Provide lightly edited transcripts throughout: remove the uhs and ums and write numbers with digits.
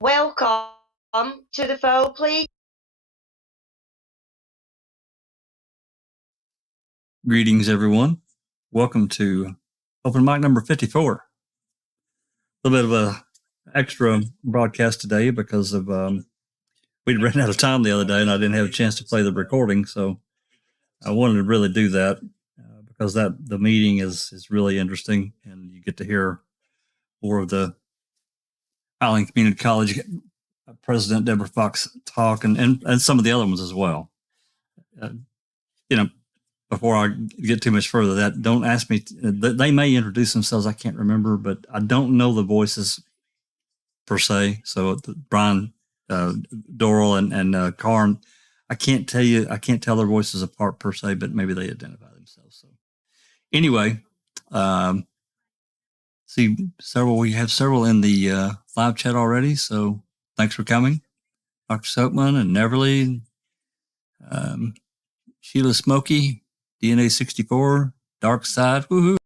Welcome to the phone, please. Greetings, everyone. Welcome to open mic number 54. A little bit of a extra broadcast today because of we'd ran out of time the other day and I didn't have a chance to play the recording, so I wanted to really do that because the meeting is really interesting and you get to hear more of the Highland Community College President Deborah Fox talk and some of the other ones as well. Before I get too much further, that don't ask me. They may introduce themselves. I can't remember, but I don't know the voices per se. So Brian, Doral, and Karn, I can't tell their voices apart per se, but maybe they identify themselves. So anyway, we have several in the live chat already. So thanks for coming, Dr. Silkman and Everly, Sheila Smokey, DNA 64, Dark Side, woohoo.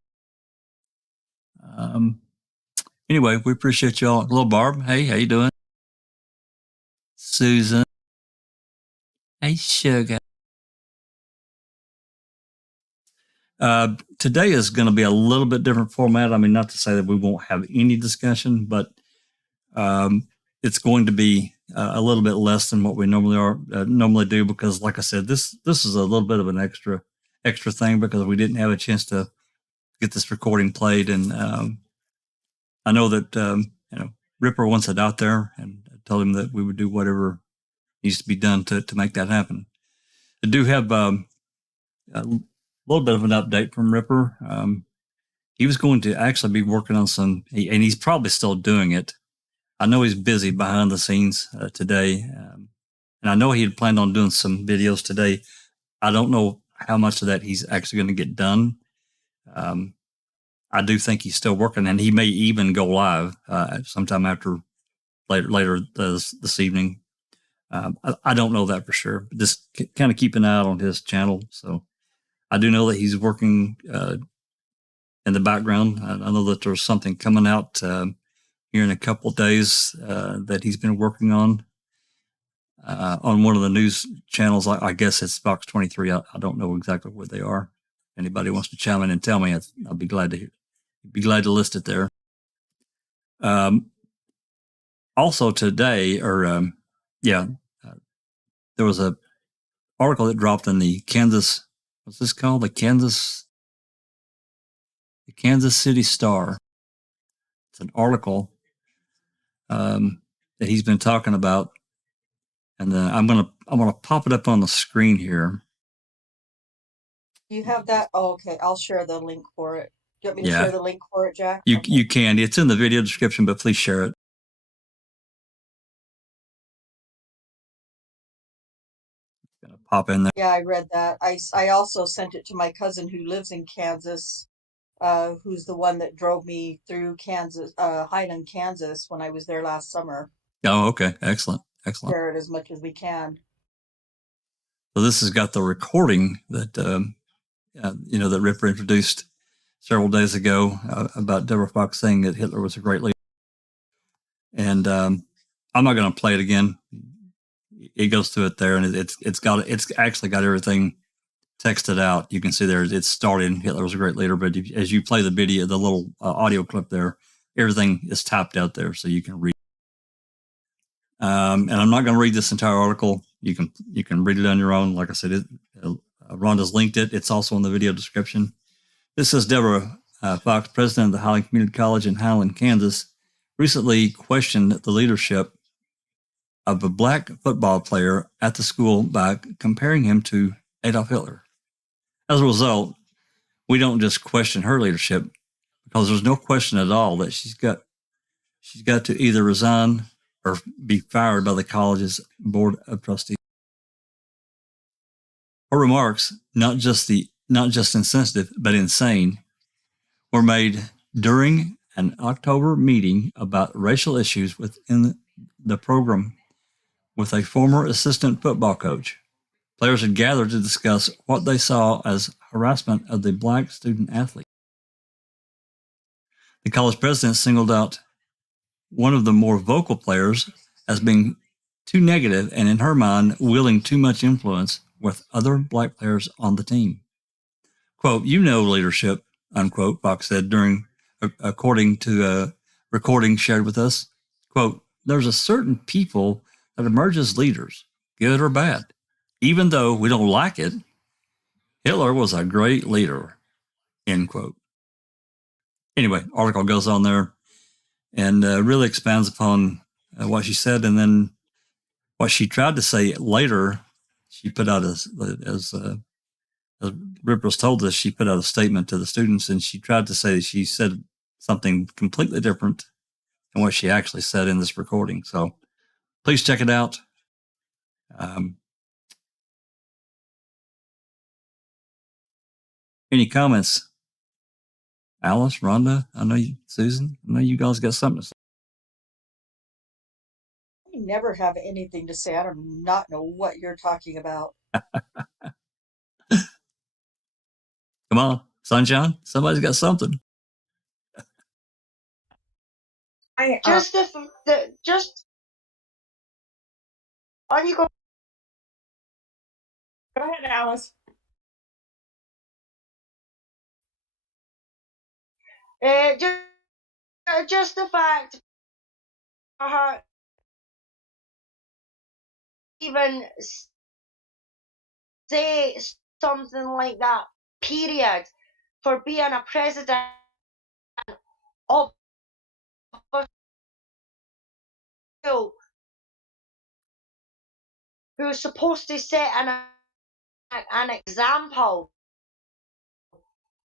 Anyway, we appreciate y'all. Little Barb, hey, how you doing? Susan, hey, sugar. Today is going to be a little bit different format. I mean, not to say that we won't have any discussion, but it's going to be a little bit less than what we normally do because, like I said, this is a little bit of an extra thing because we didn't have a chance to get this recording played. And I know that Ripper wants it out there, and I told him that we would do whatever needs to be done to make that happen. I do have a little bit of an update from Ripper. He was going to actually be working on and he's probably still doing it. I know he's busy behind the scenes today, and I know he had planned on doing some videos today. I don't know how much of that he's actually going to get done. I do think he's still working, and he may even go live sometime later this evening. I don't know that for sure, but just kind of keep an eye out on his channel. So I do know that he's working in the background. I know that there's something coming out here in a couple of days that he's been working on one of the news channels. I guess it's Fox 23. I don't know exactly where they are. If anybody wants to chime in and tell me, I'll be glad to list it there. Also today, there was a article that dropped in the Kansas. What's this called? The Kansas City Star. It's an article that he's been talking about, and then I'm gonna pop it up on the screen here. You have that? Oh, okay. I'll share the link for it. Do you want me to share the link for it, Jack? You can. It's in the video description, but please share it. Gonna pop in there. Yeah, I read that. I also sent it to my cousin who lives in Kansas, who's the one that drove me through Kansas, Highland, Kansas, when I was there last summer. Oh, okay. Excellent. Share it as much as we can. So this has got the recording that that Ripper introduced several days ago about Deborah Fox saying that Hitler was a great leader. And I'm not going to play it again. It goes through it there, and it's actually got everything texted out. You can see there it started. Hitler was a great leader, but as you play the video, the little audio clip there, everything is typed out there, so you can read. And I'm not going to read this entire article. You can read it on your own. Like I said, Rhonda's linked it. It's also in the video description. This is Deborah Fox, president of the Highland Community College in Highland, Kansas, recently questioned the leadership of a black football player at the school by comparing him to Adolf Hitler. As a result, we don't just question her leadership because there's no question at all that she's got to either resign or be fired by the college's board of trustees. Her remarks, not just insensitive, but insane, were made during an October meeting about racial issues within the program with a former assistant football coach. Players had gathered to discuss what they saw as harassment of the black student athlete. The college president singled out one of the more vocal players as being too negative and, in her mind, wielding too much influence with other black players on the team. Quote, "You know leadership," unquote, Fox said according to a recording shared with us. Quote, "There's a certain people that emerge as leaders, good or bad. Even though we don't like it, Hitler was a great leader," end quote. Anyway, article goes on there and really expands upon what she said, and then what she tried to say later. She put out as Ripper's told us, she put out a statement to the students, and she tried to say that she said something completely different than what she actually said in this recording. So please check it out. Any comments? Alice, Rhonda, I know you, Susan, I know you guys got something to say. I never have anything to say. I do not know what you're talking about. Come on, sunshine. Somebody's got something. Just on you go. Go ahead, Alice. Just the fact her even say something like that, period, for being a president of a school who's supposed to set an example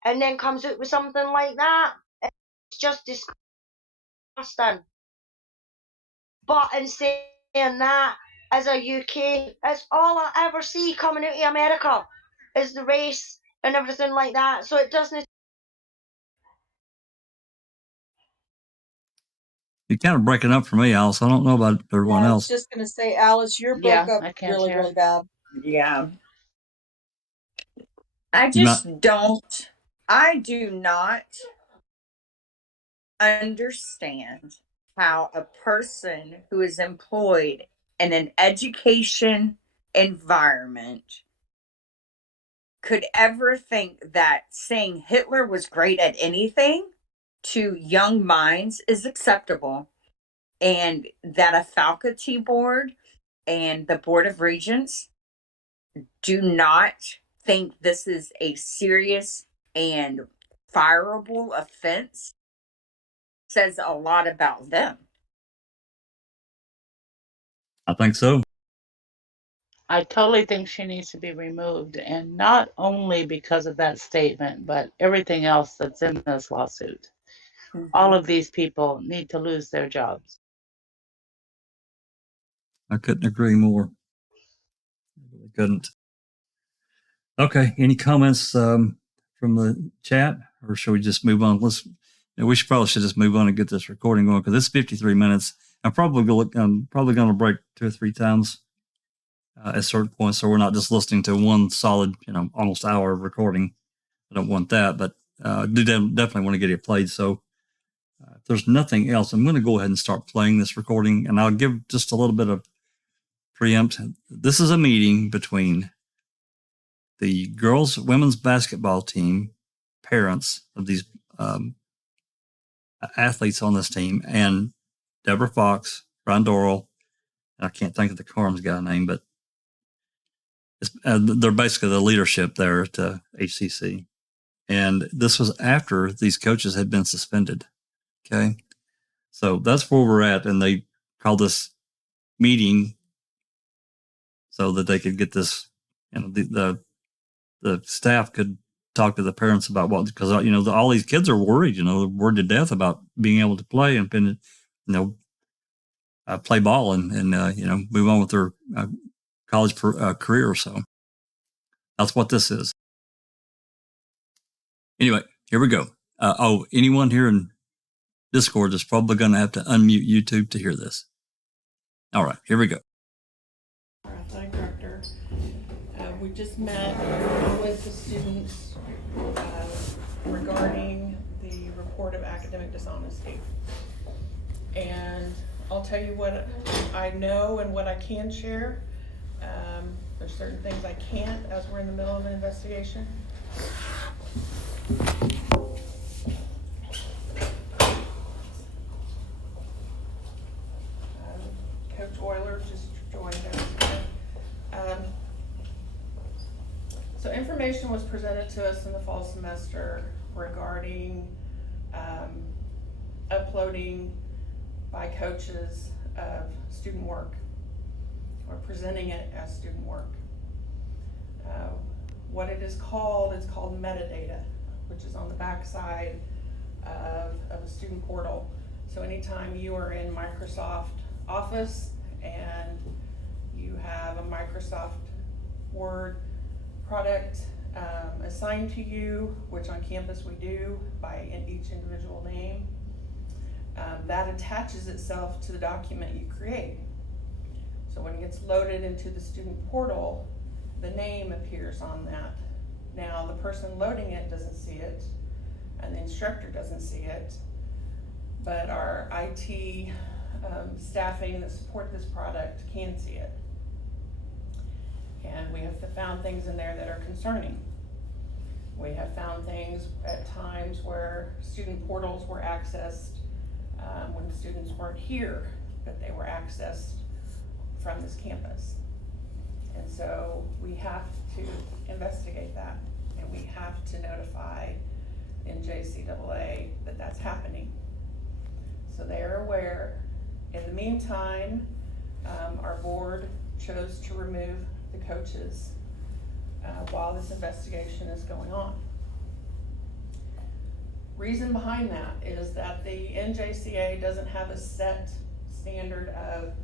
and then comes out with something like that. It's just disgusting. But in saying that, as a UK, it's all I ever see coming out of America is the race and everything like that. So it doesn't. You're kind of breaking up for me, Alice. I don't know about everyone I else. was just going to say, Alice, you're broke up really, really bad. Yeah. I do not understand how a person who is employed in an education environment could ever think that saying Hitler was great at anything to young minds is acceptable, and that a faculty board and the Board of Regents do not think this is a serious and fireable offense says a lot about them. I think so. I totally think she needs to be removed, and not only because of that statement, but everything else that's in this lawsuit. Mm-hmm. All of these people need to lose their jobs. I couldn't agree more. I really couldn't. Okay, any comments from the chat, or should we just move on? We probably should just move on and get this recording going, because it's 53 minutes. I'm probably going to break 2 or 3 times at certain points, so we're not just listening to one solid, almost hour of recording. I don't want that, but do definitely want to get it played. So if there's nothing else, I'm going to go ahead and start playing this recording, and I'll give just a little bit of preempt. This is a meeting between the women's basketball team, parents of these athletes on this team, and Deborah Fox, Brian Doral, I can't think of the Carms guy name, but they're basically the leadership there at HCC. And this was after these coaches had been suspended. Okay. So that's where we're at. And they called this meeting so that they could get this, the staff could talk to the parents about because all these kids are worried, they're worried to death about being able to play and play ball and move on with their college career. So that's what this is. Anyway, here we go. Anyone here in Discord is probably going to have to unmute YouTube to hear this. All right, here we go. Our athletic director we just met with the students regarding the report of academic dishonesty. And I'll tell you what I know and what I can share. There's certain things I can't as we're in the middle of an investigation. Coach Euler just joined us. So information was presented to us in the fall semester regarding uploading by coaches of student work, or presenting it as student work. What it is called, it's called metadata, which is on the back side of a student portal. So anytime you are in Microsoft Office and you have a Microsoft Word product assigned to you, which on campus we do by each individual name, that attaches itself to the document you create. So when it gets loaded into the student portal, the name appears on that. Now the person loading it doesn't see it, and the instructor doesn't see it, but our IT staffing that support this product can see it. And we have found things in there that are concerning. We have found things at times where student portals were accessed when students weren't here, but they were accessed from this campus. And so we have to investigate that, and we have to notify NJCAA that that's happening. So they're aware. In the meantime, our board chose to remove the coaches while this investigation is going on. Reason behind that is that the NJCAA doesn't have a set standard of,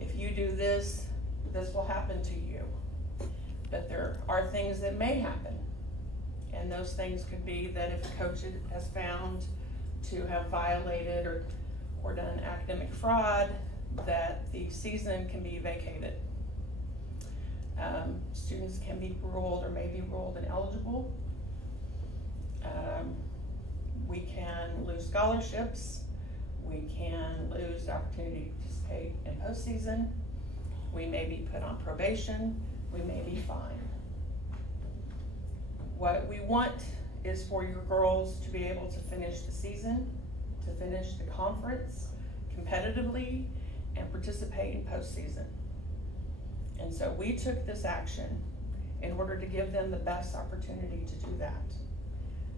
if you do this, this will happen to you. But there are things that may happen. And those things could be that if a coach has found to have violated or done academic fraud, that the season can be vacated. Students can be ruled or may be ruled ineligible. We can lose scholarships. We can lose the opportunity to participate in postseason. We may be put on probation. We may be fined. What we want is for your girls to be able to finish the season, to finish the conference competitively, and participate in postseason. And so we took this action in order to give them the best opportunity to do that.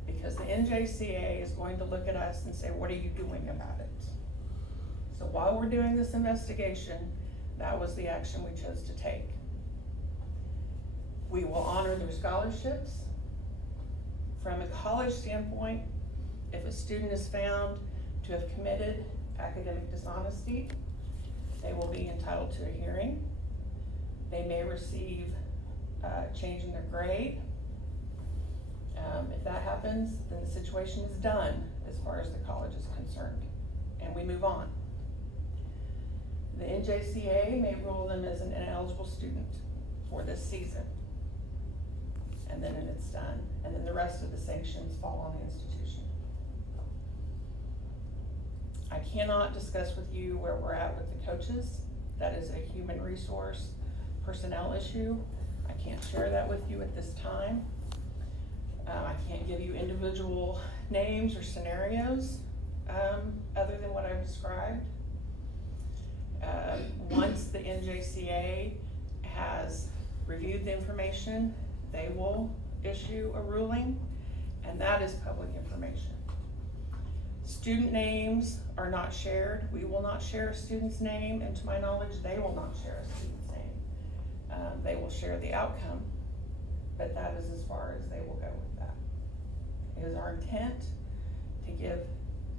Because the NJCAA is going to look at us and say, what are you doing about it? So while we're doing this investigation, that was the action we chose to take. We will honor their scholarships. From a college standpoint, if a student is found to have committed academic dishonesty, they will be entitled to a hearing. They may receive change in their grade. If that happens, then the situation is done as far as the college is concerned, and we move on. The NJCAA may rule them as an ineligible student for this season, and then it's done, and then the rest of the sanctions fall on the institution. I cannot discuss with you where we're at with the coaches. That is a human resource personnel issue. I can't share that with you at this time. I can't give you individual names or scenarios other than what I've described. Once the NJCAA has reviewed the information, they will issue a ruling, and that is public information. Student names are not shared. We will not share a student's name, and to my knowledge, they will not share a student's name. They will share the outcome, but that is as far as they will go with that. It is our intent to give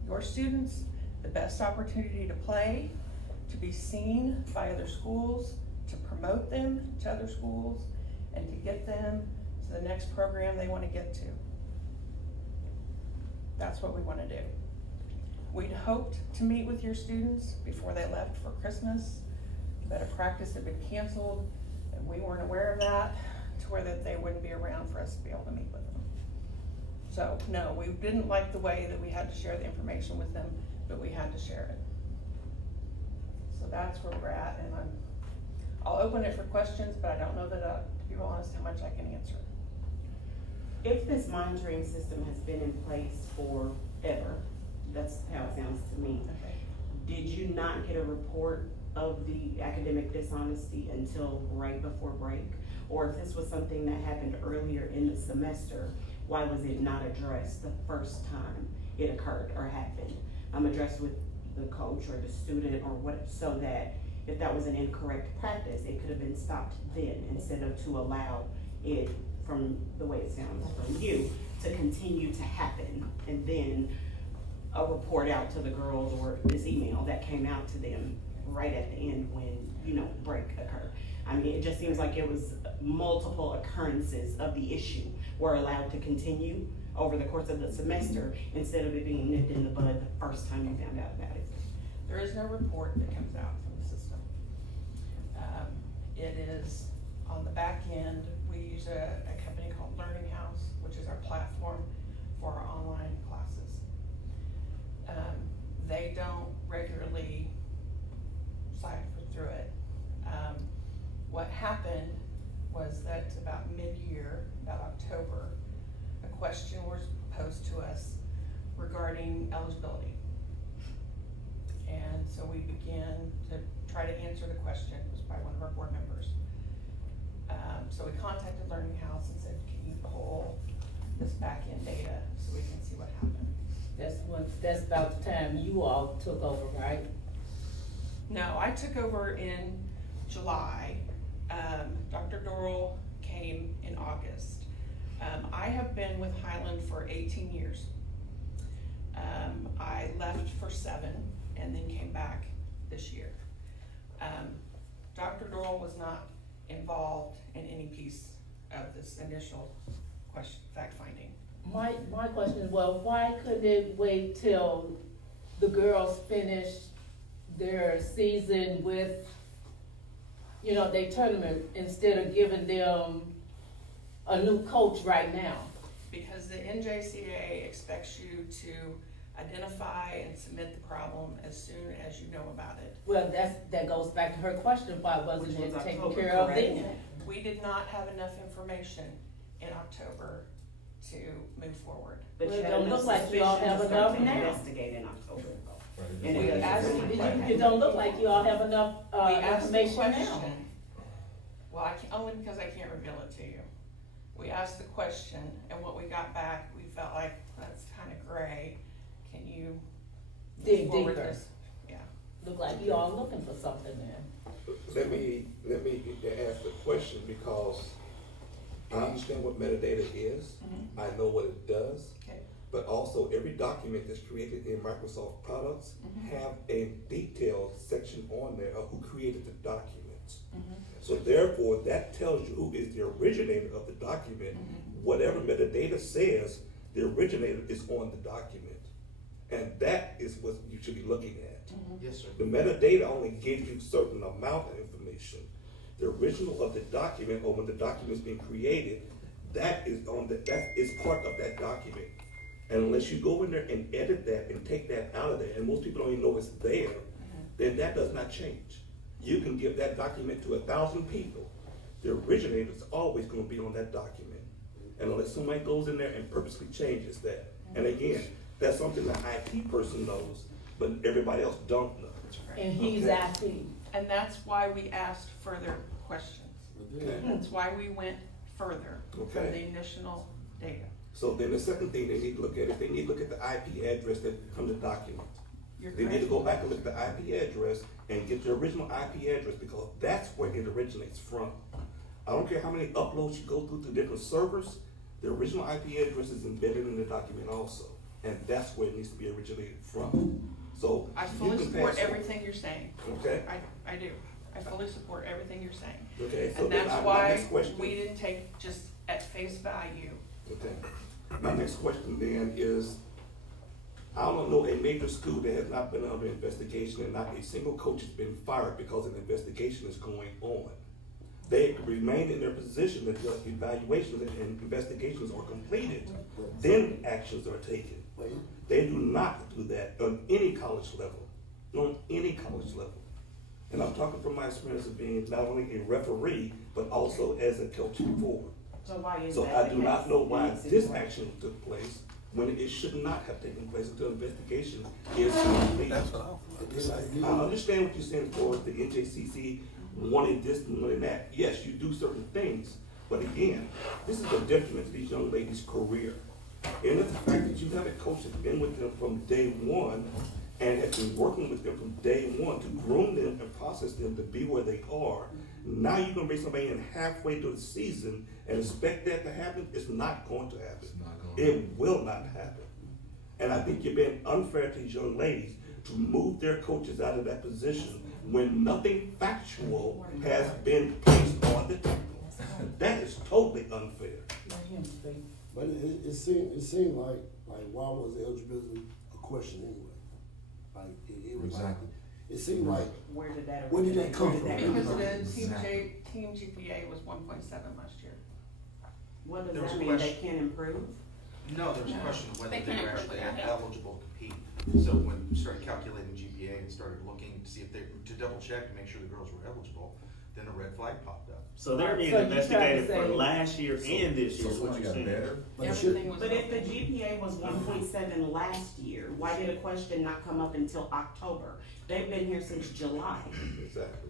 your students the best opportunity to play, to be seen by other schools, to promote them to other schools, and to get them to the next program they want to get to. That's what we want to do. We'd hoped to meet with your students before they left for Christmas, but a practice had been canceled, and we weren't aware of that, to software that they wouldn't be around for us to be able to meet with them. So no, we didn't like the way that we had to share the information with them, but we had to share it. So that's where we're at, and I'll open it for questions, but I don't know that, to be honest, how much I can answer. If this monitoring system has been in place forever, that's how it sounds to me, Okay. did you not get a report of the academic dishonesty until right before break? Or if this was something that happened earlier in the semester, why was it not addressed the first time it occurred or happened? Addressed with the coach or the student or what, so that if that was an incorrect practice, it could have been stopped then instead of to allow it, from the way it sounds from you, to continue to happen, and then a report out to the girls or this email that came out to them right at the end when, break occurred. I mean, it just seems like it was multiple occurrences of the issue were allowed to continue over the course of the semester instead of it being nipped in the bud the first time you found out about it. There is no report that comes out from the system. It is on the back end. We use a company called Learning House, which is our platform for our online classes. They don't regularly cipher through it. What happened was that about mid-year, about October, a question was posed to us regarding eligibility. And so we began to try to answer the question. It was by one of our board members. So we contacted Learning House and said, can you pull this back end data so we can see what happened? That's about the time you all took over, right? No, I took over in July. Dr. Doral came in August. I have been with Highland for 18 years. I left for 7 and then came back this year. Dr. Doral was not involved in any piece of this initial question, fact finding. My question is, well, why couldn't it wait till the girls finished their season with, their tournament, instead of giving them a new coach right now? Because the NJCAA expects you to identify and submit the problem as soon as you know about it. Well, that goes back to her question, why wasn't Which was it taken October, care of correct? then? We did not have enough information in October to move forward. But Well, you it had don't enough look like you all suspicion have to start enough to now. investigate in October. And We it asked- doesn't- It don't look like you all have enough, We asked the information now. question. Well, I can't, only because I can't reveal it to you. We asked the question, and what we got back, we felt like that's kind of gray. Can you Dig move forward deeper. this? Yeah. Look like you all looking for something there. Let me ask the question, because I understand what metadata is. Mhm. I know what it does. Okay. But also, every document that's created in Microsoft products have a detailed section on there of who created the documents. So therefore, that tells you who is the originator of the document. Whatever metadata says, the originator is on the document. And that is what you should be looking at. Yes, sir. The metadata only gives you a certain amount of information. The original of the document, or when the document's being created, that is part of that document. And unless you go in there and edit that and take that out of there, and most people don't even know it's there, then that does not change. You can give that document to 1,000 people. The originator is always going to be on that document. And unless somebody goes in there and purposely changes that. And again, that's something the IT person knows, but everybody else don't know. And he's Okay. IT. And that's why we asked further questions. Okay. That's why we went further from Okay. the initial data. So then the second thing they need to look at is they need to look at the IP address that from the document. You're They need to correct. go back and look at the IP address and get the original IP address, because that's where it originates from. I don't care how many uploads you go through to different servers, the original IP address is embedded in the document also. And that's where it needs to be originated from. So I you fully can support pass on. everything you're saying. Okay, I do. I fully support everything you're saying. okay, so And then that's my why next question. we didn't take just at face value. Okay. My next question then is, I don't know a major school that has not been under investigation and not a single coach has been fired because an investigation is going on. they remain in their position until evaluations and investigations are completed. Then actions are taken. They do not do that on any college level. On any college level. And I'm talking from my experience of being not only a referee, but also as a coach before. So why is So that I do not know why this action took place when it should not have taken place until investigation is complete. That's what I understand what you're saying for the NJCC wanting this and wanting that. Yes, you do certain things, but again, this is a detriment to these young ladies' career. And it's the fact that you have a coach that's been with them from day one and has been working with them from day one to groom them and process them to be where they are. Now you're gonna bring somebody in halfway through the season and expect that to happen? It's not going to happen. It will not happen. And I think you're being unfair to these young ladies to move their coaches out of that position when nothing factual has been placed on the table. That is totally unfair. But it seemed like why was eligibility a question anyway? Like it was like it seemed like Where did that come from? Because the team GPA was 1.7 last year. What There does was that a mean? question. They can improve? No, there was a question of whether They they can were improve actually without help. eligible to compete. So when we started calculating GPA and started looking to see if to double check to make sure the girls were eligible, then a red flag popped up. So they're being So you investigated trying to for say- last year and this year, is what you're saying. Everything was. But if the GPA was 1.7 last year, why did a question not come up until October? They've been here since July. Exactly.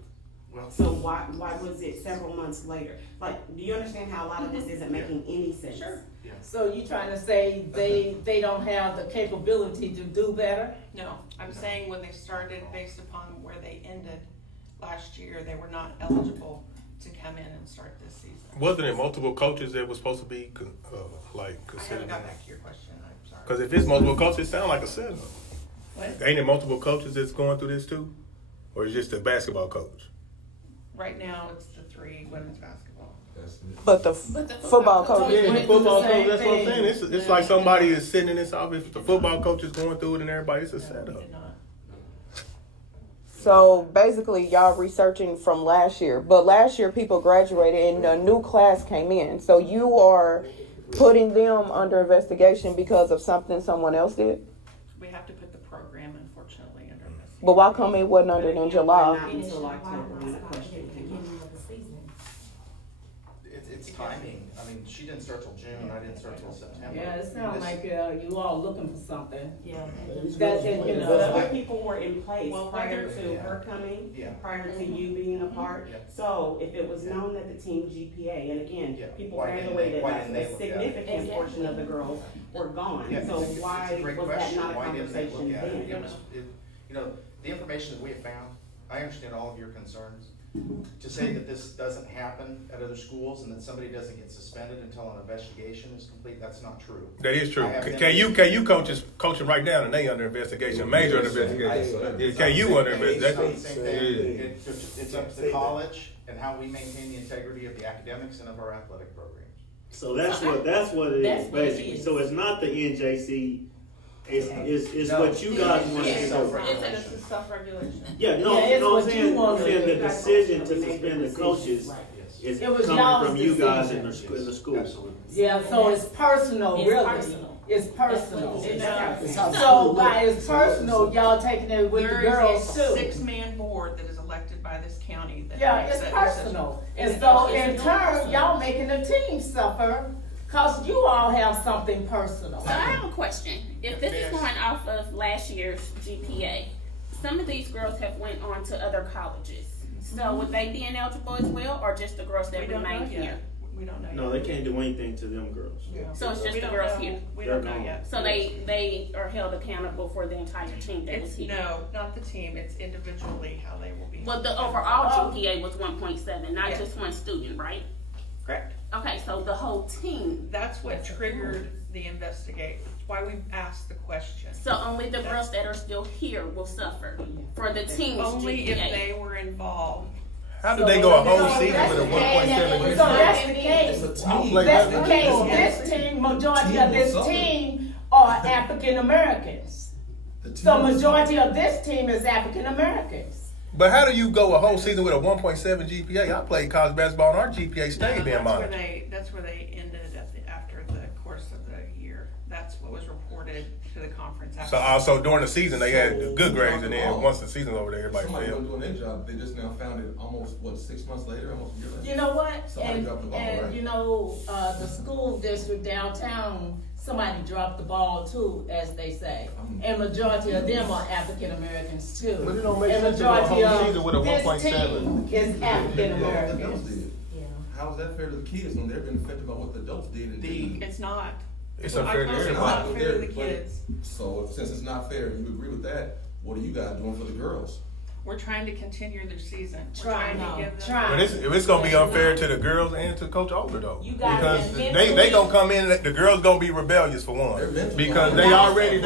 Well, So why was it several months later? Like, do you understand how a lot of this isn't making any sense? Sure. yeah. So you trying to say they don't have the capability to do better? No, I'm saying when they started, based upon where they ended last year, they were not eligible to come in and start this season. Wasn't it multiple coaches that was supposed to be I haven't considered? got back to your question, I'm sorry. Because if it's multiple coaches, it sounds like a setup. What? Ain't it multiple coaches that's going through this too? Or is it just the basketball coach? Right now, it's the 3 women's basketball. But But the the football coach. Yeah, the went through the football same coach, that's what I'm thing. saying. It's like somebody is sitting in this office, the football coach is going through it and everybody, it's a No, we setup. did not. So basically, y'all researching from last year, but last year people graduated and a new class came in. So you are putting them under investigation because of something someone else did. We have to put the program, unfortunately, under investigation. But why come it wasn't under in July? Not until October when the question came up. It's timing. I mean, she didn't start till June, I didn't start till September. Yeah, it sounds like you all looking for something. Yeah. That's it, you know. Other people were in place Well, prior whether- to her coming, Yeah. prior to you being a part. Yeah. So if it was known that the team GPA, and again, Yeah. people Why didn't they- graduated, why like didn't they a look at it? significant portion of the girls were gone. Yeah, So it's a why great was that question. not a Why didn't they conversation look at it? then? You know, the information that we have found, I understand all of your concerns. To say that this doesn't happen at other schools and that somebody doesn't get suspended until an investigation is complete, that's not true. That is true. I have Can you coaching right now and they under investigation, major under investigation? Yeah, can you under It's not the investigation? same thing. It's up to the college and how we maintain the integrity of the academics and of our athletic programs. So that's what it That's is what it basically. is. So it's not the NJC. It's No. what you guys want to It's do. self-regulation. This is self-regulation. Yeah, no, Yeah, it's no, I'm what you saying, want I'm to saying do. the You guys decision to ultimately make suspend the the coaches decision, right. Yes. is It was coming y'all's from you guys in decision. the school. Absolutely. Yeah, so it's personal, It's really. personal. It's personal. It's So by it's personal, y'all taking it with the There girls is a too. 6-man board that is elected by this county that Yeah, makes it's that personal. decision. And so in turn, y'all making the team suffer cause you all have something personal. So I have a question. If this is going off of last year's GPA, some of these girls have went on to other colleges. So would they be ineligible as well, or just the girls that We don't know remain yet. here? We don't know yet. No, they can't do anything to them girls. Yeah. So it's just We the don't girls know- here. We don't They're know gone. yet. So they are held accountable for the entire team that was It's, here. no, not the team, it's individually how they will be. Well, the overall GPA was 1.7, not Yeah. just one student, right? Correct. Okay, so the whole team. That's what triggered the investigation. That's why we asked the question. So only the girls that are still here will suffer for the team's Only if GPA. they were involved. How did they go a whole So season that's with a the case. 1.7? So that's the case. That's the case. This team, majority of this team are African Americans. So majority of this team is African Americans. But how do you go a whole season with a 1.7 GPA? I played college basketball and our GPA stayed being monitored. That's where they ended after the course of the year. That's what was reported to the conference. So also during the season they had good grades, and then once the season's over there, everybody Somebody failed. doing their job. They just now found it almost 6 months later, almost a year later. You know what? Somebody dropped the ball, right? You know, the school district downtown, somebody dropped the ball too, as they say. And majority of them are African Americans too. But it don't make and sense to go a majority whole of season with a this 1.7. team is African The adults Americans. did. How is that fair to the kids when they're being affected by what the adults did? And didn't? It's not. It's unfair to It's everybody. not fair to the kids. So since it's not fair, and you agree with that, what are you guys doing for the girls? We're trying to continue their season. We're trying to give them. But it's gonna be unfair to the girls and to Coach Older though, You guys because been they gonna come in. The girls gonna be rebellious for one, because they already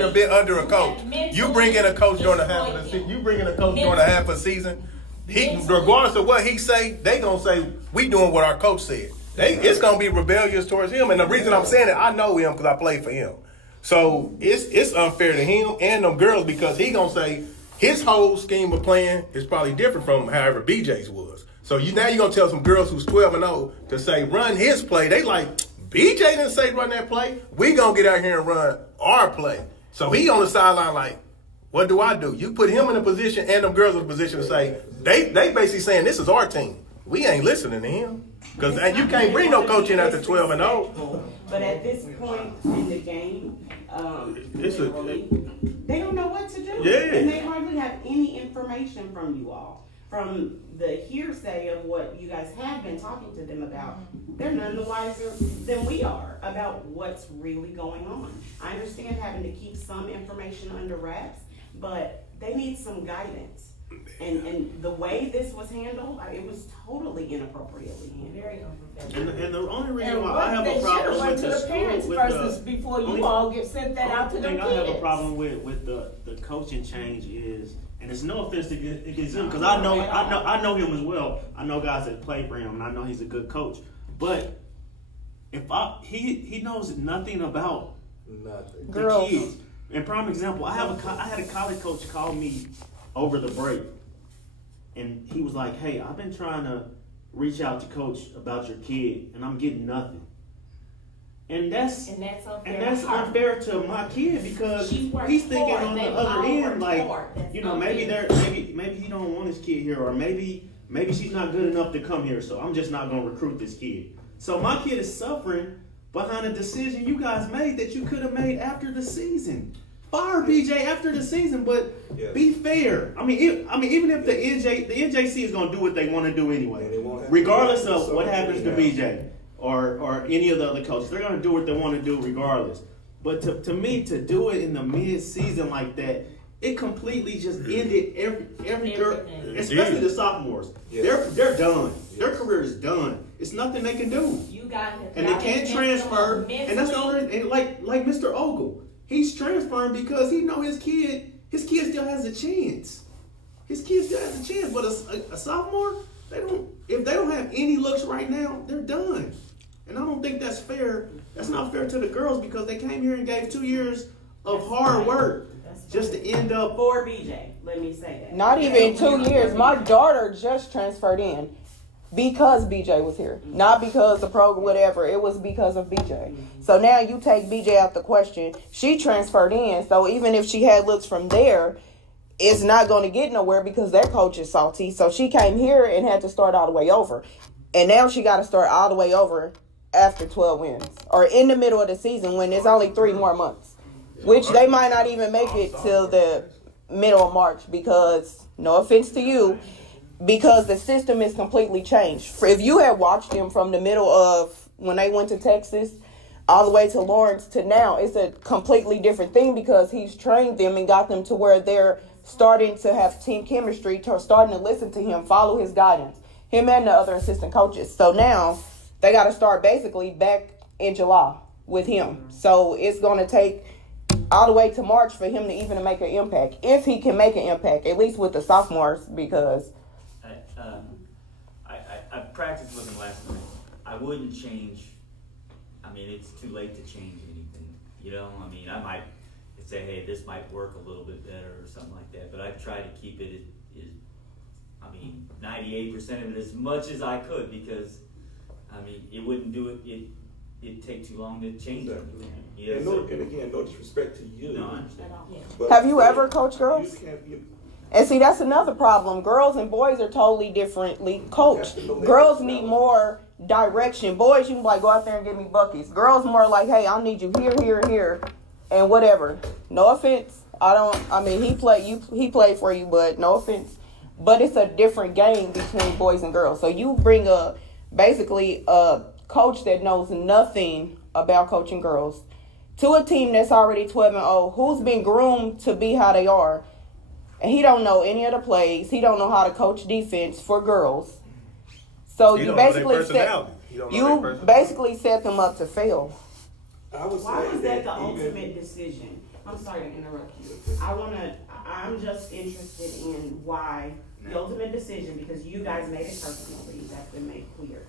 a bit under a coach. You bring in a coach during the half of the season. You bring in a coach during the half of the season. He, regardless of what he say, they gonna say we doing what our coach said. It's gonna be rebellious towards him, and the reason I'm saying it, I know him because I played for him. So it's unfair to him and them girls, because he gonna say his whole scheme of playing is probably different from however BJ's was. So now you're gonna tell some girls who's 12-0 to say run his play. They like, BJ didn't say run that play. We gonna get out here and run our play. So he on the sideline like, what do I do? You put him in a position and them girls in a position to say, they basically saying this is our team. We ain't listening to him. Because you can't bring no coach in after 12-0. But at this point in the game, they don't know what to do. Yeah. And they hardly have any information from you all. From the hearsay of what you guys have been talking to them about, they're none the wiser than we are about what's really going on. I understand having to keep some information under wraps, but they need some guidance. And the way this was handled, it was totally inappropriately handled. And the only reason why I have a problem with the parents school, versus before you all get sent that out to the kids. I have a problem with the coaching change is, and it's no offense against him, because I know him as well. I know guys that play for him, and I know he's a good coach. But he knows nothing about the kids. And prime example, I had a college coach call me over the break, and he was like, "Hey, I've been trying to reach out to coach about your kid, and I'm getting nothing." And that's unfair to my kid, because he's thinking on the other end, like, maybe he don't want his kid here, or maybe she's not good enough to come here, so I'm just not gonna recruit this kid. So my kid is suffering behind a decision you guys made that you could have made after the season. Fire BJ after the season, but be fair. I mean, even if the NJC is gonna do what they want to do anyway, regardless of what happens to BJ or any of the other coaches, they're gonna do what they want to do regardless. But to me, to do it in the mid-season like that, it completely just ended every girl, especially the sophomores. They're done. Their career is done. It's nothing they can do. You got and they can't transfer. And that's the only. And like Mr. Ogle. He's transferring because he know his kid still has a chance. His kid still has a chance. But a sophomore, if they don't have any looks right now, they're done. And I don't think that's fair. That's not fair to the girls, because they came here and gave 2 years of hard work just to end up. For BJ, let me say that. Not even 2 years. My daughter just transferred in because BJ was here. Not because the program, whatever. It was because of BJ. So now you take BJ out the question. She transferred in. So even if she had looks from there, it's not going to get nowhere because that coach is salty. So she came here and had to start all the way over. And now she got to start all the way over after 12 wins. Or in the middle of the season when there's only 3 more months. Which they might not even make it till the middle of March because, no offense to you, because the system is completely changed. If you had watched them from the middle of when they went to Texas all the way to Lawrence to now, it's a completely different thing because he's trained them and got them to where they're starting to have team chemistry, starting to listen to him, follow his guidance, him and the other assistant coaches. So now they got to start basically back in July with him. So it's going to take all the way to March for him to even make an impact, if he can make an impact, at least with the sophomores, because I practiced with him last night. I wouldn't change. I mean, it's too late to change anything. You know, I mean, I might say, hey, this might work a little bit better or something like that. But I try to keep it as I mean, 98% of it as much as I could, because, I mean, it wouldn't do it, it'd take too long to change it. Yeah, And, so- and again, no disrespect to you. No, I understand. but Have you ever coached girls? You can't, And see, that's another problem. Girls and boys are totally differently coached. Girls need more direction. Boys, you can like go out there and give me buckets. Girls more like, hey, I need you here, here, here, and whatever. No offense. He played for you, but no offense. But it's a different game between boys and girls. So you bring basically a coach that knows nothing about coaching girls to a team that's already 12-0, who's been groomed to be how they are. And he don't know any of the plays. He don't know how to coach defense for girls. So you basically set them up to fail. Why was that the ultimate decision? I'm sorry to interrupt you. I'm just interested in why the ultimate decision, because you guys made it personally, that's been made clear,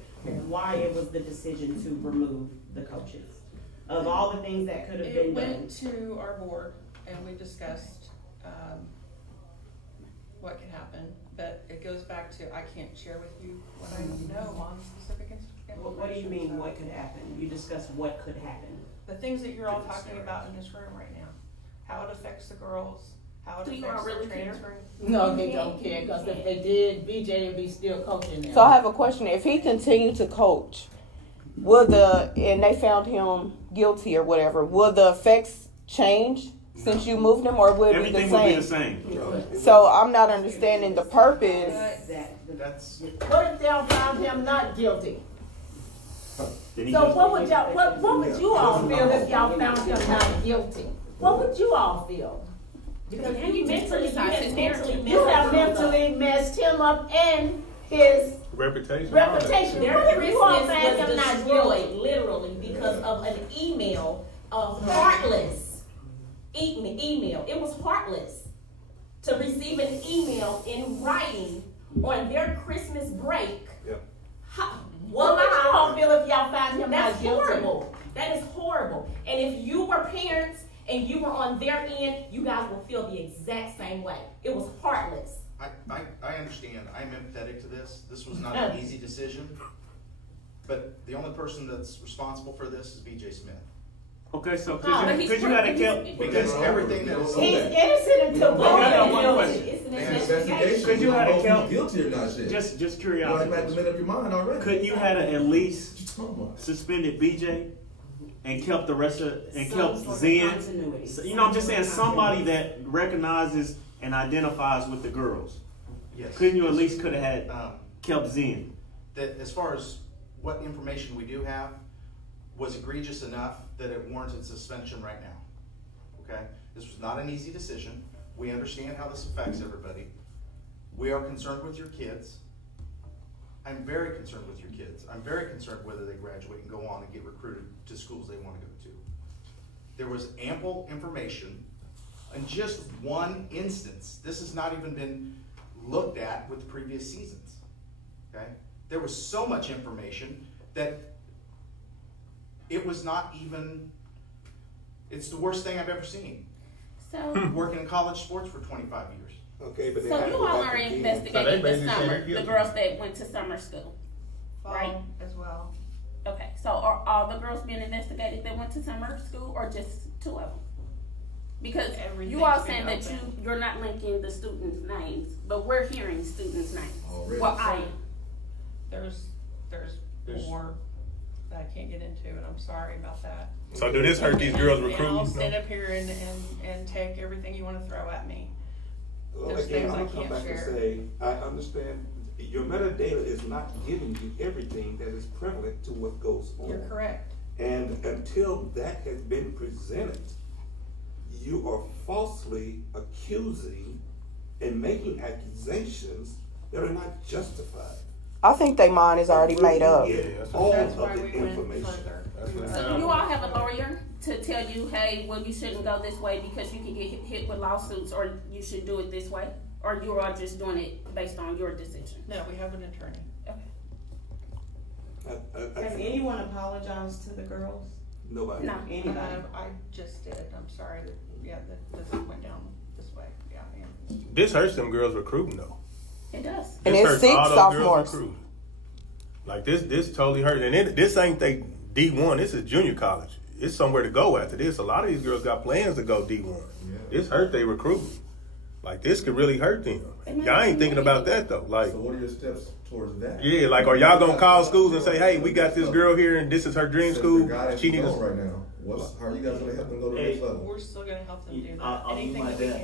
why it was the decision to remove the coaches. Of all the things that could have been done. It went to our board and we discussed what could happen, but it goes back to, I can't share with you what I know on specific information. What do you mean, what could happen? You discussed what could happen. The things that you're all talking about in this room right now, how it affects the girls, how it Do you affects all really their care? transferring. No, they don't care, because if they did, BJ would be still coaching them. So I have a question. If he continued to coach, and they found him guilty or whatever, will the effects change since you moved him, or will it be the Everything same? would be the same. So I'm not understanding the purpose. What if y'all found him not guilty? Then he So goes- what would you all feel if y'all found him not guilty? What would you all feel? Because you have mentally messed him up and his Reputation. What if you all Christmas found him was not destroyed, guilty? literally, because of an email, a heartless email. It was heartless to receive an email in writing on their Christmas break. Yep. What would you all feel if y'all found him That's not guilty? horrible. That is horrible. And if you were parents and you were on their end, you guys will feel the exact same way. It was heartless. I understand. I'm empathetic to this. This was not an easy decision. But the only person that's responsible for this is BJ Smith. Okay, so could you have kept, because everything that was He's innocent until proven guilty. It's an investigation. could you have kept, guilty or not shit. just You have curiosity, to make up your mind already. couldn't you have at least suspended BJ and kept the rest of, and kept Zen? So, you know, I'm just saying somebody that recognizes and identifies with the girls. Yes. Couldn't you at least could have had kept Zen? That as far as what information we do have was egregious enough that it warranted suspension right now. Okay? This was not an easy decision. We understand how this affects everybody. We are concerned with your kids. I'm very concerned with your kids. I'm very concerned whether they graduate and go on and get recruited to schools they want to go to. There was ample information in just one instance. This has not even been looked at with previous seasons. Okay? There was so much information that it was not even, it's the worst thing I've ever seen. So, Working in college sports for 25 years. Okay, but so you all are investigating the summer, the girls that went to summer school, right? As well. Okay, so are all the girls being investigated that went to summer school, or just 2 of them? Because you all saying that you're not linking the students' names, but we're hearing students' names. Already. Well, I am. There's more that I can't get into, and I'm sorry about that. So do this hurt these girls And recruiting? I'll sit up here and take everything you want to throw at me. Well, There's again, things I I'm gonna come can't back and share. say, I understand your metadata is not giving you everything that is prevalent to what goes on. You're correct. And until that has been presented, you are falsely accusing and making accusations that are not justified. I think their mind is already made up. All That's of why the we went information. further. So do you all have a lawyer to tell you, hey, well, you shouldn't go this way because you can get hit with lawsuits, or you should do it this way? Or you are just doing it based on your decision? No, we have an attorney. Okay. Has anyone apologized to the girls? Nobody. No. Anybody? I just did. I'm sorry that this went down this way. Yeah, and This hurts them girls recruiting though. It does. And This it's hurts 6 all those girls sophomores. recruiting. Like this totally hurt. And this ain't they D1. This is junior college. It's somewhere to go after this. A lot of these girls got plans to go D1. This hurt they recruiting. Like this could really hurt them. Y'all ain't thinking about that though. Like, So what are your steps towards that? yeah, like are y'all gonna call schools and say, hey, we got this girl here and this is her dream school. She needs going right now. How are you guys gonna help them go to the next level? We're still gonna help them do that. I'll do Anything my that we best.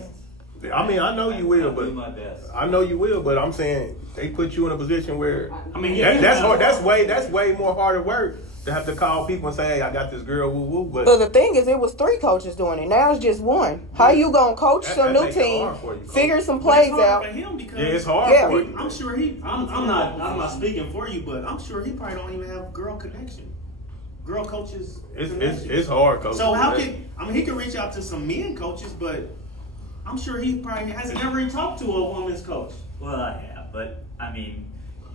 can. I mean, I know you will, I'll do but my best. I know you will, but I'm saying they put you in a position where I mean, that's hard. That's way more harder work to have to call people and say, hey, I got this girl, woo woo. But the thing is, it was 3 coaches doing it. Now it's just one. How you gonna coach some new makes it team, hard for you, coach. figure some But plays it's hard out? for him because Yeah, it's hard Yeah. for you. I'm sure I'm not speaking for you, but I'm sure he probably don't even have girl connection. Girl coaches. connection. It's hard, coach. So he can reach out to some men coaches, but I'm sure he probably hasn't ever even talked to a woman's coach. Well, I have, but I mean,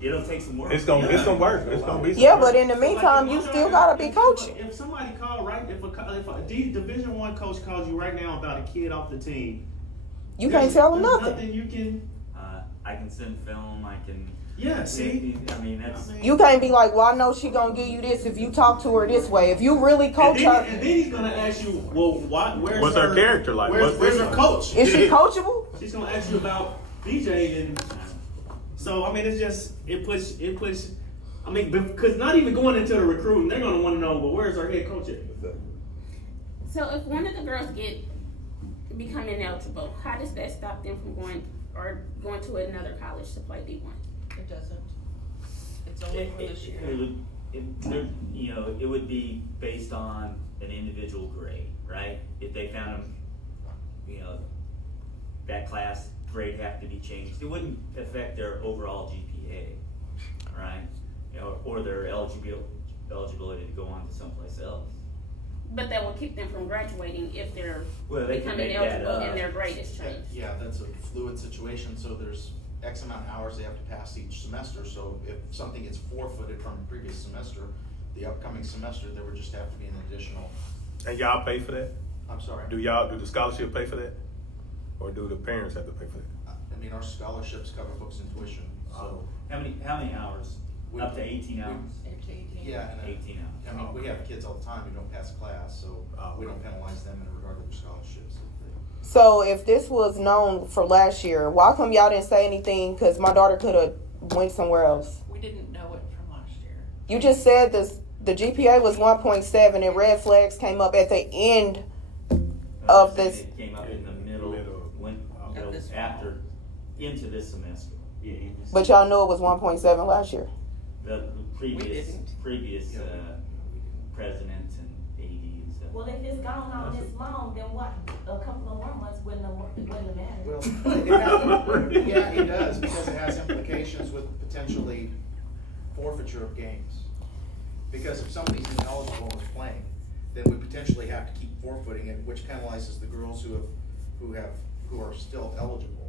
it'll take some work. It's gonna work. It's gonna be. Yeah, but in the meantime, you still gotta be coaching. If somebody called if a Division I coach calls you right now about a kid off the team, You can't tell them there's nothing. you can. I can send film. I can. Yeah, see. I mean, that's. You can't be like, well, I know she gonna give you this if you talk to her this way. If you really coach her, And then he's gonna ask you, well, where's her character like? Where's her coach? Is she coachable? She's gonna ask you about BJ, and so I mean, it puts. I mean, because not even going into the recruiting, they're gonna want to know, well, where's our head coach at? So if one of the girls become ineligible, how does that stop them from going to another college to play D1? It doesn't. It's only for this year. It would be based on an individual grade, right? If they found them, that class grade have to be changed. It wouldn't affect their overall GPA, right? Or their eligibility to go on to someplace else. But that will keep them from graduating if they're They can becoming make that eligible up. and their grade is changed. Yeah, that's a fluid situation, so there's X amount of hours they have to pass each semester, so if something gets forfeited from the previous semester, the upcoming semester, there would just have to be an additional. And y'all pay for that? I'm sorry. Do the scholarship pay for that? Or do the parents have to pay for that? I mean, our scholarships cover books and tuition, so. How many hours? Up to 18 hours? Yeah, and 18 hours. I mean, we have kids all the time who don't pass class, so we don't penalize them in regard to their scholarships. So if this was known for last year, why come y'all didn't say anything? Because my daughter could have went somewhere else. We didn't know it from last year. You just said the GPA was 1.7 and red flags came up at the end of this. It came up in the middle, after, into this semester. Yeah. But y'all knew it was 1.7 last year. The previous president and AD and stuff. Well, if it's gone on this long, then what? A couple of more months wouldn't have mattered. Well, it does, because it has implications with potentially forfeiture of games. Because if somebody's ineligible and is playing, then we potentially have to keep forfeiting it, which penalizes the girls who are still eligible.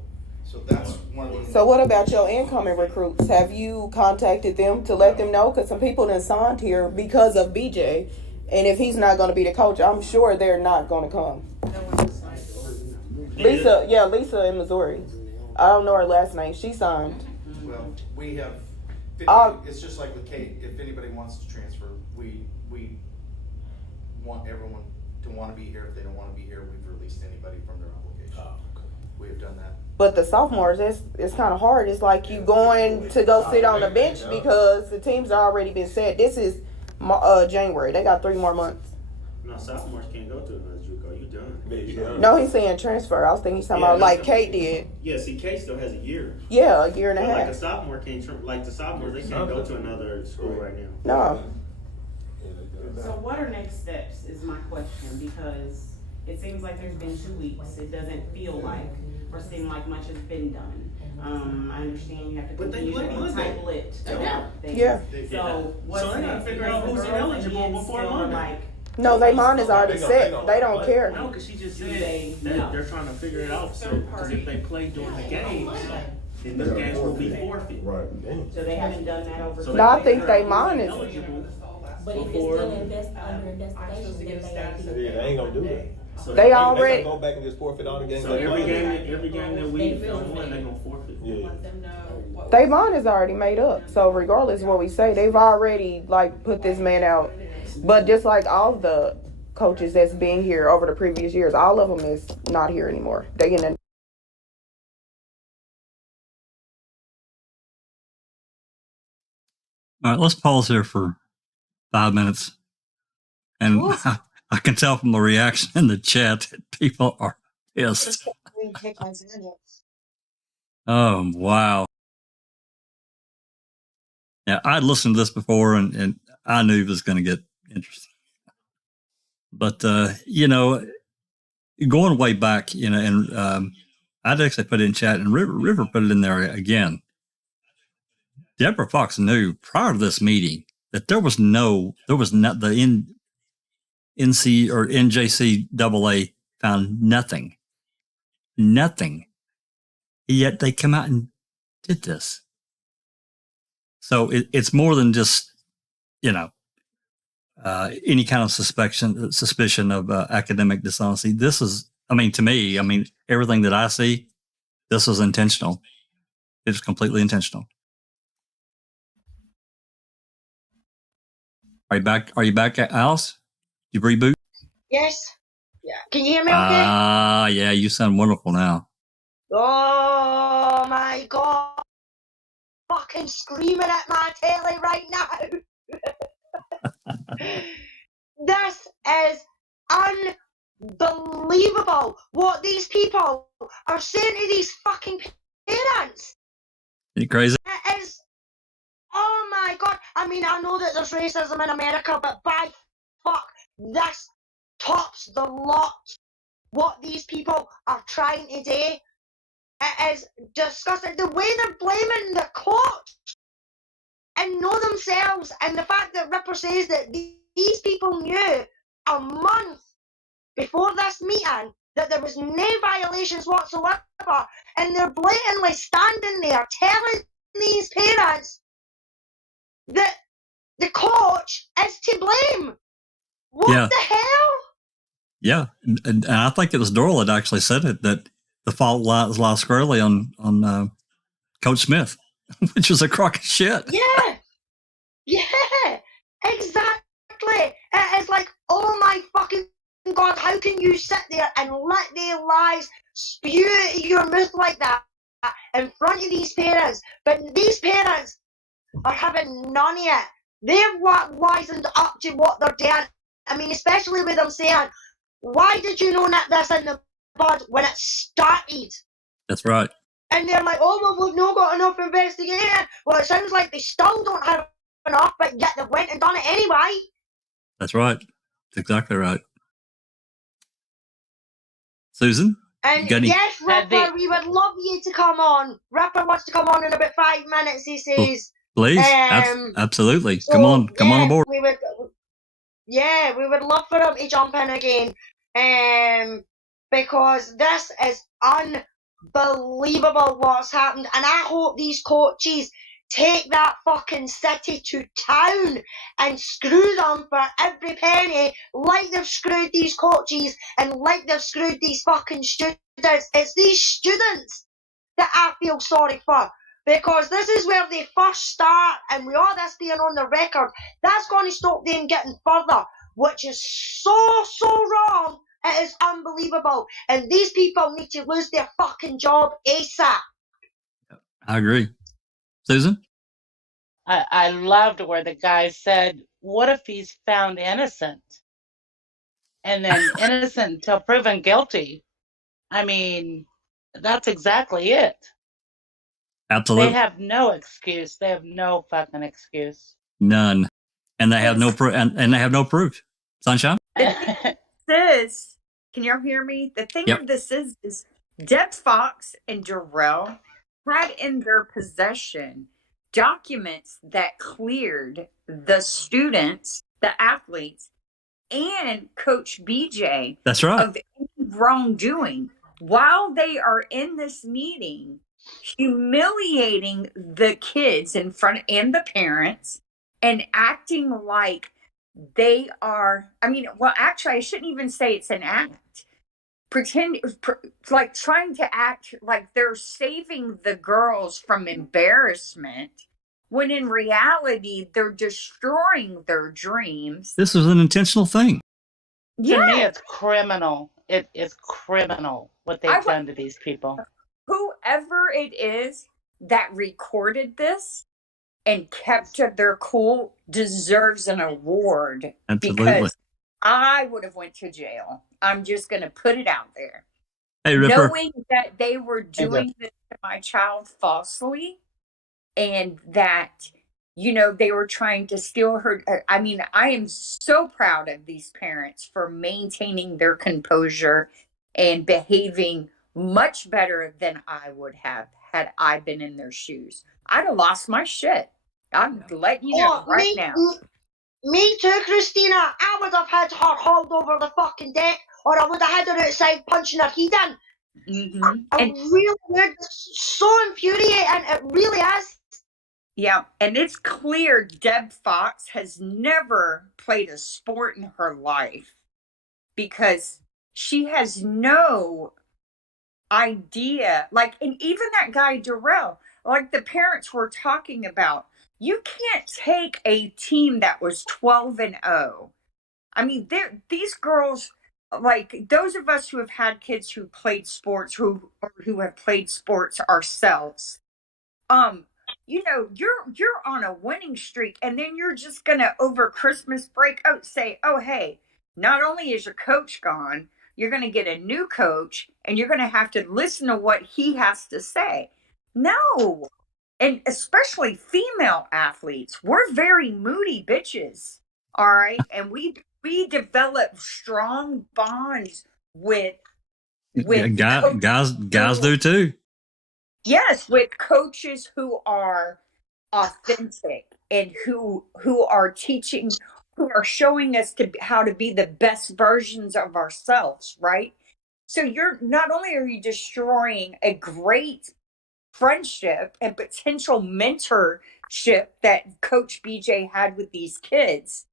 So that's one of the. So what about your incoming recruits? Have you contacted them to let them know? Because some people done signed here because of BJ, and if he's not going to be the coach, I'm sure they're not going to come. Lisa in Missouri. I don't know her last name. She signed. Well, we have. It's just like with Kate. If anybody wants to transfer, we want everyone to want to be here. If they don't want to be here, we've released anybody from their obligation. We have done that. But the sophomores, it's kind of hard. It's like you going to go sit on the bench because the teams are already been set. This is January. They got 3 more months. No, sophomores can't go to another JUCO. You done. No, he's saying transfer. I was thinking he's talking about like Kate did. Yeah, see, Kate still has a year. Yeah, a year and a But half. Like a sophomore can't. The sophomores, they can't go to another school right now. No. So what are next steps is my question, because it seems like there's been 2 weeks. It doesn't feel like or seem like much has been done. I understand you have to continue to be tight-lipped about things. Yeah. So what's So they gotta next? figure out Because who's the girls ineligible again before still are Monday. like, No, they mine is already set. They don't care. No, because she just said that they're trying to figure it out. So, because if they play during the games, then the games will be forfeit. Right. so they haven't done that over. No, I think they mine is. But if it's still under investigation, then they I'm supposed to get a have status to. of Yeah, they ain't gonna do that. So They They already. gonna go back and just forfeit all the games. So every game that we win, they're gonna forfeit. Yeah. Let them know what. They bond is already made up. So regardless of what we say, they've already like put this man out. But just like all the coaches that's been here over the previous years, all of them is not here anymore. They in a All right, let's pause here for 5 minutes. And I can tell from the reaction in the chat that people are pissed. Oh, wow. Yeah, I'd listened to this before and I knew it was going to get interesting. But, going way back, and I'd actually put it in chat, and River put it in there again. Deborah Fox knew prior to this meeting that there was not the NC or NJCAA found nothing. Yet they come out and did this. So it's more than just, any kind of suspicion of academic dishonesty. This is, to me, everything that I see, this was intentional. It's completely intentional. Are you back, Alice? You reboot? Yes. Yeah. Can you hear me okay? Yeah, you sound wonderful now. Oh my God. Fucking screaming at my telly right now. This is unbelievable what these people are saying to these fucking parents. You crazy? It is, oh my God. I know that there's racism in America, but by fuck, this tops the lot. What these people are trying to do, it is disgusting. The way they're blaming the court and know themselves, and the fact that Ripper says that these people knew a month before this meeting that there was no violations whatsoever, and they're blatantly standing there telling these parents that the coach is to blame. What the hell? Yeah, and I think it was Doral that actually said it, that the fault lies squarely on Coach Smith, which was a crock of shit. Yeah, exactly. It's like, oh my fucking God, how can you sit there and let their lies spew out of your mouth like that in front of these parents? But these parents are having none of it. They've wisened up to what they're doing. Especially with them saying, why did you not nip this in the bud when it started? That's right. And they're like, oh, well, we've not got enough investigation. Well, it sounds like they still don't have enough, but yet they went and done it anyway. That's right. That's exactly right. Susan? And yes, Ripper, we would love you to come on. Ripper wants to come on in about 5 minutes, he says. Please, absolutely. So, come on aboard. We would love for him to jump in again. Because this is unbelievable what's happened. And I hope these coaches take that fucking city to town and screw them for every penny, like they've screwed these coaches and like they've screwed these fucking students. It's these students that I feel sorry for, because this is where they first start, and with all this being on the record, that's going to stop them getting further, which is so wrong. It is unbelievable, and these people need to lose their fucking job ASAP. I agree. Susan? I loved where the guy said, what if he's found innocent? And then innocent until proven guilty. That's exactly it. Absolutely. They have no excuse. They have no fucking excuse. None. And they have no proof. And they have no proof. Sunshine? This, can y'all hear me? The thing of this is Deb Fox and Darrell had in their possession documents that cleared the students, the athletes, and Coach BJ That's right. of any wrongdoing while they are in this meeting, humiliating the kids in front and the parents, and acting like they are, actually, I shouldn't even say it's an act. like trying to act like they're saving the girls from embarrassment, when in reality they're destroying their dreams. This was an intentional thing. To me, it's criminal. It is criminal what they've done to these people. Whoever it is that recorded this and kept their cool deserves an award. Absolutely. Because I would have went to jail. I'm just going to put it out there. Hey, Ripper. Knowing that they were doing this to my child falsely, and that, you know, they were trying to steal her. I mean, I am so proud of these parents for maintaining their composure and behaving much better than I would have had I been in their shoes. I'd have lost my shit. I'm letting you know now. Me too, Christina. I would have had her hauled over the fucking deck, or I would have had her outside punching her head in. I really would. It's so infuriating. It really is. Yeah, and it's clear Deb Fox has never played a sport in her life, because she has no idea. Like, and even that guy Darrell, like the parents were talking about, you can't take a team that was 12-0. I mean, these girls, like those of us who have had kids who played sports, who have played sports ourselves, you know, you're on a winning streak, and then you're just gonna over Christmas break say, oh hey, not only is your coach gone, you're gonna get a new coach, and you're gonna have to listen to what he has to say. No. And especially female athletes, we're very moody bitches, all right? And we develop strong bonds with guys do too. Yes, with coaches who are authentic and who are teaching, who are showing us how to be the best versions of ourselves, right? So you're not only are you destroying a great friendship and potential mentorship that Coach BJ had with these kids,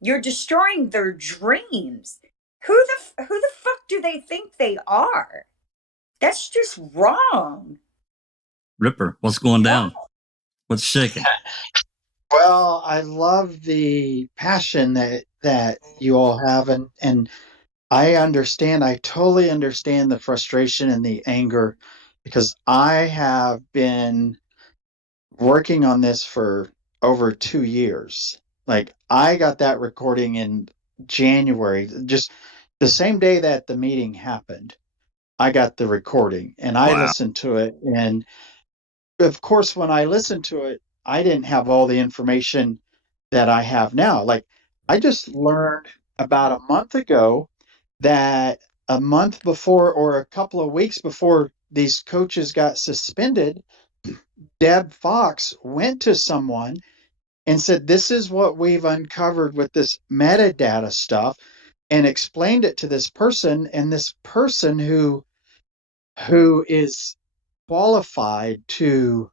you're destroying their dreams. Who the fuck do they think they are? That's just wrong. Ripper, what's going down? What's shaking? Well, I love the passion that you all have, and I understand. I totally understand the frustration and the anger, because I have been working on this for over 2 years. Like, I got that recording in January, just the same day that the meeting happened. I got the recording, and I listened to it. And of course, when I listened to it, I didn't have all the information that I have now. Like, I just learned about a month ago that a month before, or a couple of weeks before these coaches got suspended, Deb Fox went to someone and said, this is what we've uncovered with this metadata stuff, and explained it to this person. And this person who is qualified to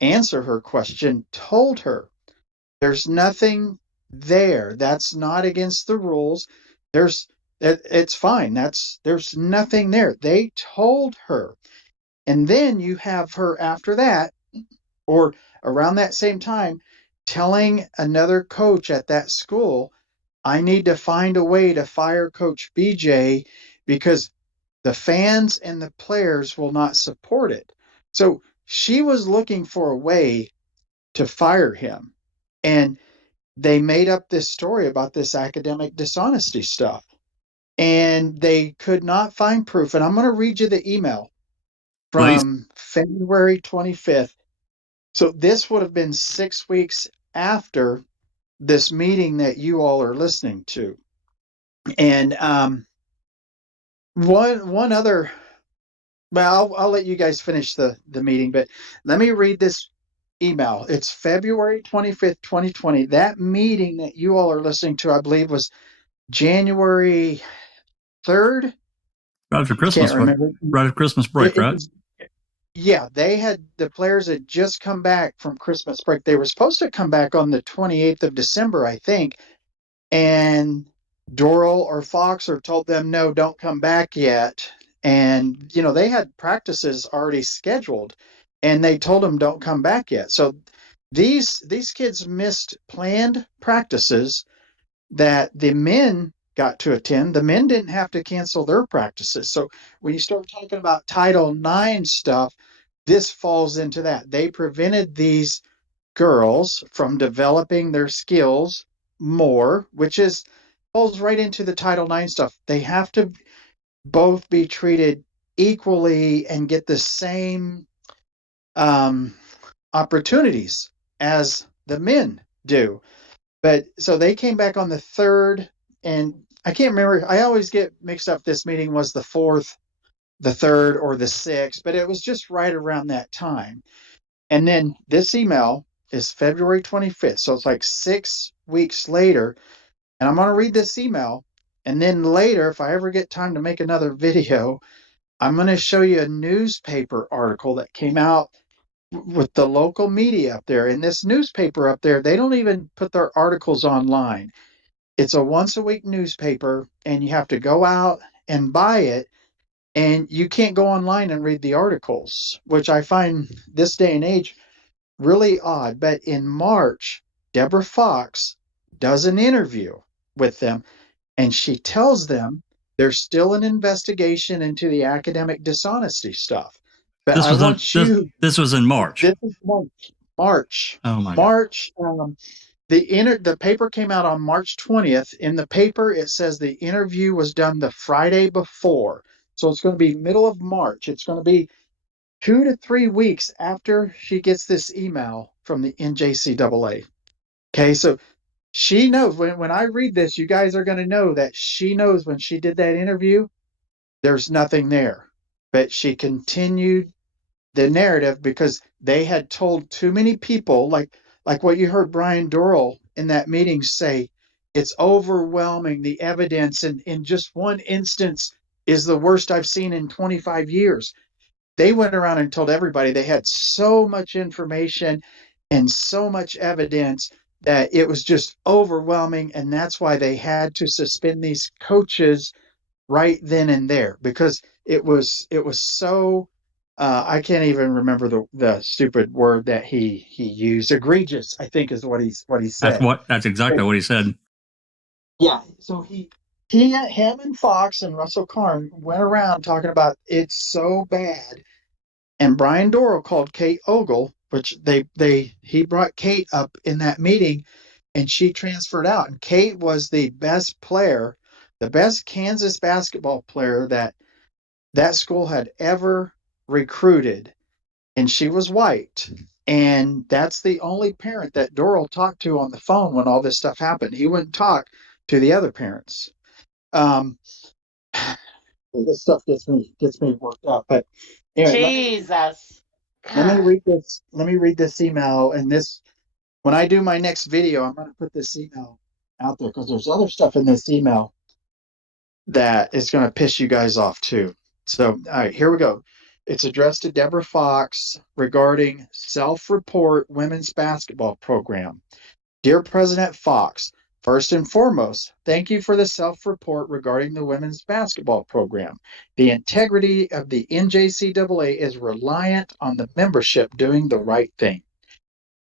answer her question told her there's nothing there. That's not against the rules. It's fine. There's nothing there. They told her. And then you have her after that, or around that same time, telling another coach at that school, I need to find a way to fire Coach BJ because the fans and the players will not support it. So she was looking for a way to fire him. And they made up this story about this academic dishonesty stuff. And they could not find proof. And I'm going to read you the email from February 25th. So this would have been 6 weeks after this meeting that you all are listening to. And one other, well, I'll let you guys finish the meeting, but let me read this email. It's February 25th, 2020. That meeting that you all are listening to, I believe, was January 3rd. Right after Christmas, right after Christmas break, right? Yeah, the players had just come back from Christmas break. They were supposed to come back on the 28th of December, I think. And Doral or Fox or told them, no, don't come back yet. And, they had practices already scheduled and they told them don't come back yet. So these kids missed planned practices that the men got to attend. The men didn't have to cancel their practices. So when you start talking about Title IX stuff, this falls into that. They prevented these girls from developing their skills more, which is falls right into the Title IX stuff. They have to both be treated equally and get the same opportunities as the men do. But so they came back on the 3rd, and I can't remember. I always get mixed up. This meeting was the 4th, the 3rd, or the 6th, but it was just right around that time. And then this email is February 25th. So it's like 6 weeks later. And I'm going to read this email. And then later, if I ever get time to make another video, I'm going to show you a newspaper article that came out with the local media up there. In this newspaper up there, they don't even put their articles online. It's a once a week newspaper, and you have to go out and buy it. And you can't go online and read the articles, which I find this day and age really odd. But in March, Deborah Fox does an interview with them, and she tells them there's still an investigation into the academic dishonesty stuff. But this was in March. This is March. Oh my March. The paper came out on March 20th. In the paper, it says the interview was done the Friday before. So it's going to be middle of March. It's going to be 2 to 3 weeks after she gets this email from the NJCAA. Okay, so she knows when I read this, you guys are going to know that she knows when she did that interview, there's nothing there. But she continued the narrative because they had told too many people, like what you heard Brian Doral in that meeting say, it's overwhelming, the evidence, and in just one instance is the worst I've seen in 25 years. They went around and told everybody they had so much information and so much evidence that it was just overwhelming, and that's why they had to suspend these coaches right then and there, because it was so I can't even remember the stupid word that he used. Egregious, I think, is what he said. That's exactly what he said. Yeah. So him and Fox and Russell Karn went around talking about it's so bad. And Brian Doral called Kate Ogle, which he brought Kate up in that meeting, and she transferred out. And Kate was the best player, the best Kansas basketball player that school had ever recruited, and she was white. And that's the only parent that Doral talked to on the phone when all this stuff happened. He wouldn't talk to the other parents. This stuff gets me worked up. But anyway, Jesus. Let me read this email, and when I do my next video, I'm going to put this email out there because there's other stuff in this email that is going to piss you guys off too. So, all right, here we go. It's addressed to Deborah Fox regarding self-report women's basketball program. Dear President Fox, first and foremost, thank you for the self-report regarding the women's basketball program. The integrity of the NJCAA is reliant on the membership doing the right thing.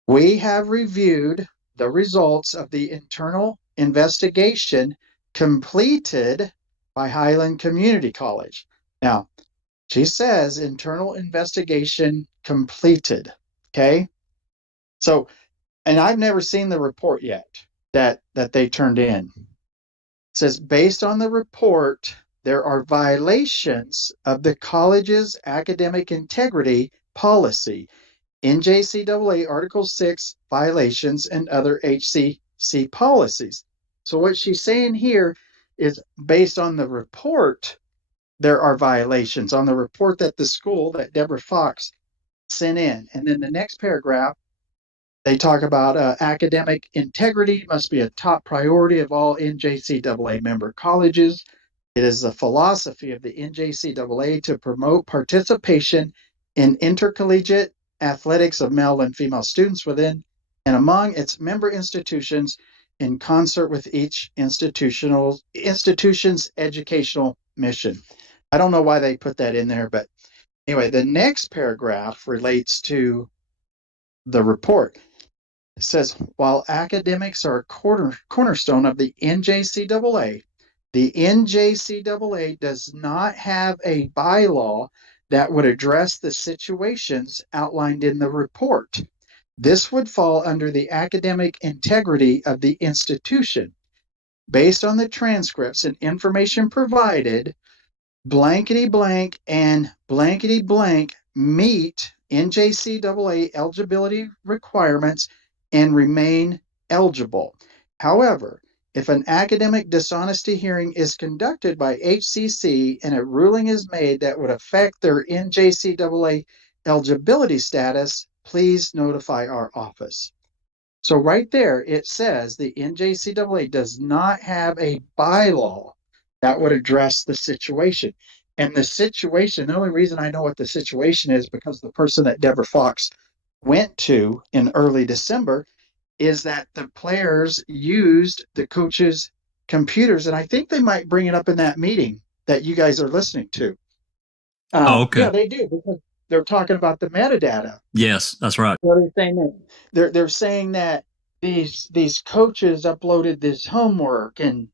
We have reviewed the results of the internal investigation completed by Highland Community College. Now, she says internal investigation completed. Okay? So, and I've never seen the report yet that they turned in. It says, based on the report, there are violations of the college's academic integrity policy, NJCAA Article 6 violations, and other HCC policies. So what she's saying here is based on the report, there are violations on the report that the school, that Deborah Fox sent in. And then the next paragraph, they talk about academic integrity must be a top priority of all NJCAA member colleges. It is the philosophy of the NJCAA to promote participation in intercollegiate athletics of male and female students within and among its member institutions in concert with each institution's educational mission. I don't know why they put that in there, but anyway, the next paragraph relates to the report. It says, while academics are a cornerstone of the NJCAA, the NJCAA does not have a bylaw that would address the situations outlined in the report. This would fall under the academic integrity of the institution. Based on the transcripts and information provided, blankety blank and blankety blank meet NJCAA eligibility requirements and remain eligible. However, if an academic dishonesty hearing is conducted by HCC and a ruling is made that would affect their NJCAA eligibility status, please notify our office. So right there, it says the NJCAA does not have a bylaw that would address the situation. And the situation, the only reason I know what the situation is because the person that Deborah Fox went to in early December is that the players used the coaches' computers. And I think they might bring it up in that meeting that you guys are listening to. Okay. Yeah, they do because they're talking about the metadata. Yes, that's right. What are they saying? They're saying that these coaches uploaded this homework and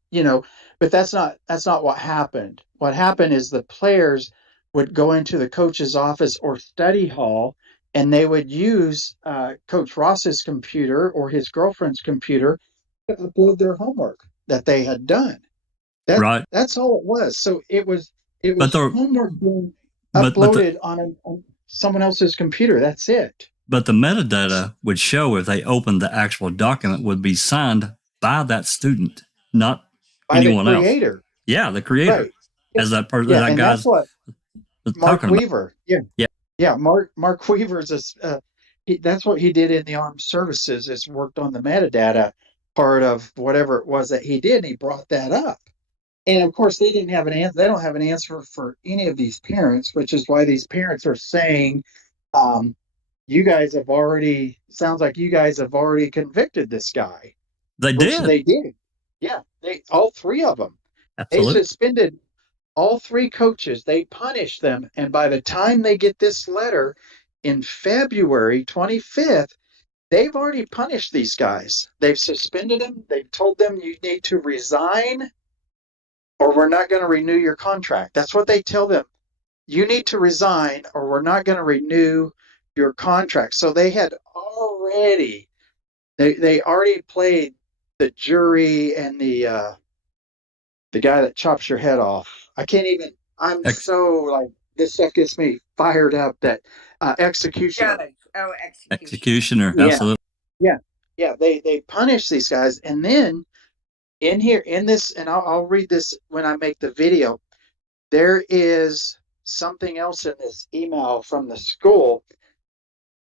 but that's not what happened. What happened is the players would go into the coach's office or study hall and they would use Coach Ross's computer or his girlfriend's computer to upload their homework that they had done. Right. That's all it was. So it was But homework being uploaded on someone else's computer. That's it. But the metadata would show if they opened the actual document would be signed by that student, not by anyone the creator. else. Yeah, the creator. Right. As that person, Yeah, that and guy's that's what Mark talking Weaver. about. Yeah. Mark Weaver's that's what he did in the armed services is worked on the metadata part of whatever it was that he did. And he brought that up. And of course, they didn't have an answer. They don't have an answer for any of these parents, which is why these parents are saying, you guys have already, sounds like you guys have already convicted this guy. They did. They did. Yeah, all three of them. Absolutely. They suspended all three coaches. They punished them. And by the time they get this letter in February 25th, they've already punished these guys. They've suspended them. They've told them you need to resign or we're not going to renew your contract. That's what they tell them. You need to resign or we're not going to renew your contract. So they had already, they already played the jury and the guy that chops your head off. I can't even, I'm so like, this stuff gets me fired up that executioner. Judge. Oh, Executioner. Yeah. Absolutely. Yeah. They punish these guys. And then in here, in this, and I'll read this when I make the video, there is something else in this email from the school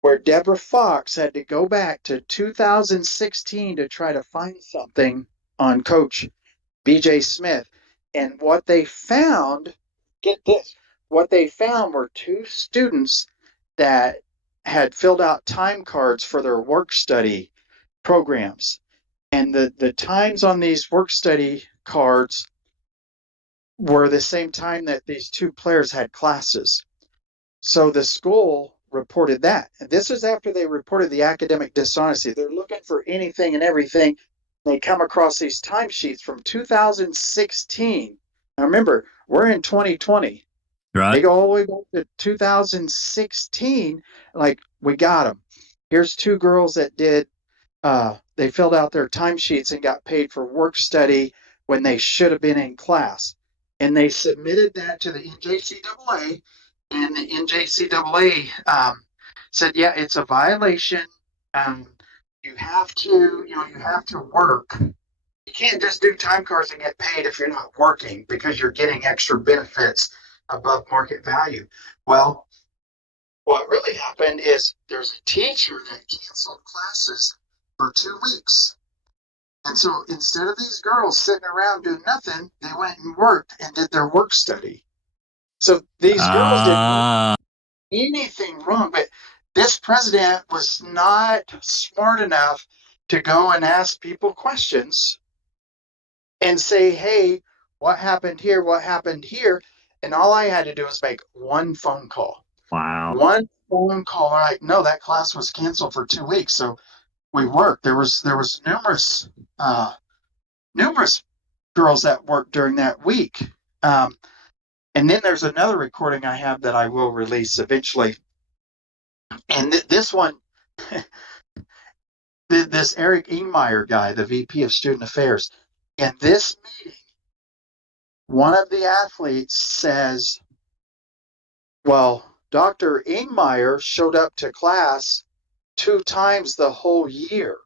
where Deborah Fox had to go back to 2016 to try to find something on Coach BJ Smith. And what they found, get this, what they found were two students that had filled out time cards for their work study programs. And the times on these work study cards were the same time that these two players had classes. So the school reported that. And this is after they reported the academic dishonesty. They're looking for anything and everything. They come across these timesheets from 2016. Now remember, we're in 2020. Right. They go all the way back to 2016. Like, we got them. Here's two girls that did, they filled out their timesheets and got paid for work study when they should have been in class. And they submitted that to the NJCAA, and the NJCAA said, yeah, it's a violation. You have to work. You can't just do time cards and get paid if you're not working because you're getting extra benefits above market value. Well, what really happened is there's a teacher that canceled classes for 2 weeks. And so instead of these girls sitting around doing nothing, they went and worked and did their work study. So these girls didn't do anything wrong, but this president was not smart enough to go and ask people questions and say, hey, what happened here? What happened here? And all I had to do was make one phone call. Wow. One phone call. Like, no, that class was canceled for 2 weeks. So we worked. There was numerous girls that worked during that week. And then there's another recording I have that I will release eventually. And this one, this Eric Ingmeyer guy, the VP of Student Affairs, in this meeting, one of the athletes says, well, Dr. Ingmeyer showed up to class 2 times the whole year.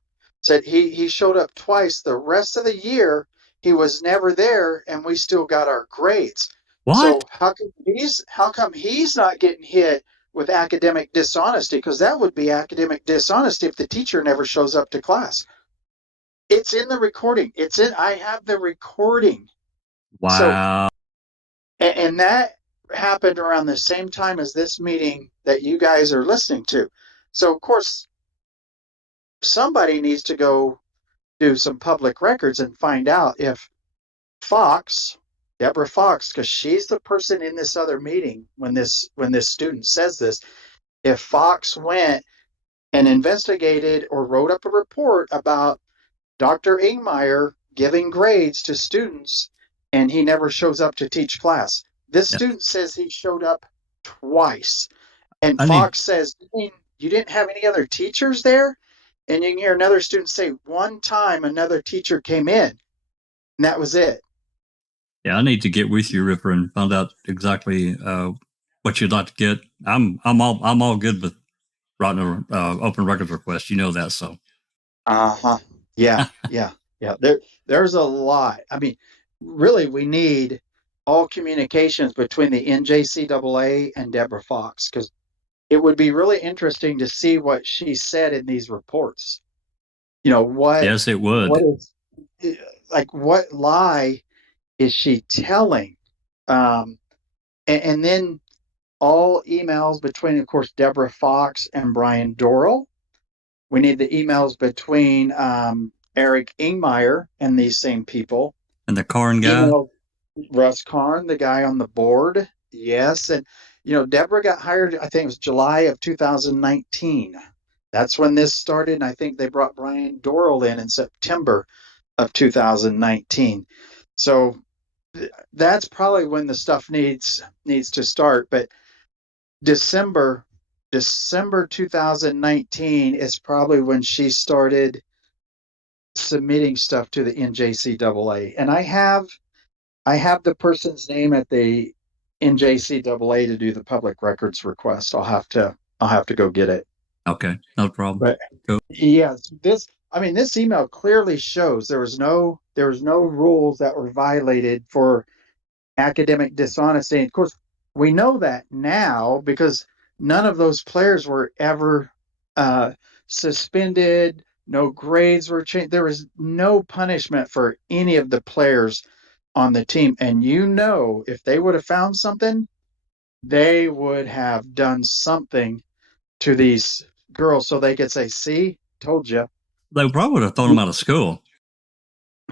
Said he showed up twice. The rest of the year, he was never there, and we still got our grades. What? So how come he's not getting hit with academic dishonesty? Because that would be academic dishonesty if the teacher never shows up to class. It's in the recording. I have the recording. Wow. So, and that happened around the same time as this meeting that you guys are listening to. So, of course, somebody needs to go do some public records and find out if Deborah Fox, because she's the person in this other meeting when this student says this, if Fox went and investigated or wrote up a report about Dr. Ingmeyer giving grades to students and he never shows up to teach class. This student says he showed up twice. And Fox says, you didn't have any other teachers there? And you can hear another student say, one time another teacher came in, and that was it. Yeah, I need to get with you, Ripper, and find out exactly what you'd like to get. I'm all good with writing an open records request. You know that, so. Yeah. There's a lot. I mean, really, we need all communications between the NJCAA and Deborah Fox, because it would be really interesting to see what she said in these reports. You know, what? Yes, it would. What lie is she telling? And then all emails between, of course, Deborah Fox and Brian Dorrell. We need the emails between Eric Ingmeyer and these same people. And the Karn guy? Russ Karn, the guy on the board. Yes. And, Deborah got hired, I think it was July of 2019. That's when this started. And I think they brought Brian Dorrell in September of 2019. So that's probably when the stuff needs to start. But December 2019 is probably when she started submitting stuff to the NJCAA. And I have the person's name at the NJCAA to do the public records request. I'll have to go get it. Okay, no problem. But yeah, this email clearly shows there was no rules that were violated for academic dishonesty. And of course, we know that now because none of those players were ever suspended. No grades were changed. There was no punishment for any of the players on the team. And if they would have found something, they would have done something to these girls so they could say, see, told you. They probably would have thrown them out of school.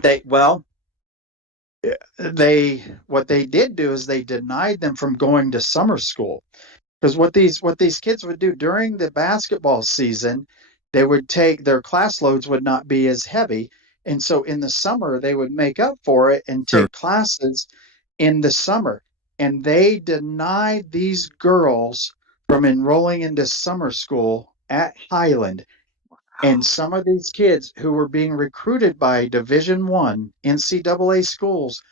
What they did do is they denied them from going to summer school. Because what these kids would do during the basketball season, they would take their class loads would not be as heavy. And so in the summer, they would make up for it and take classes in the summer. And they denied these girls from enrolling into summer school at Highland. And some of these kids who were being recruited by Division I NCAA schools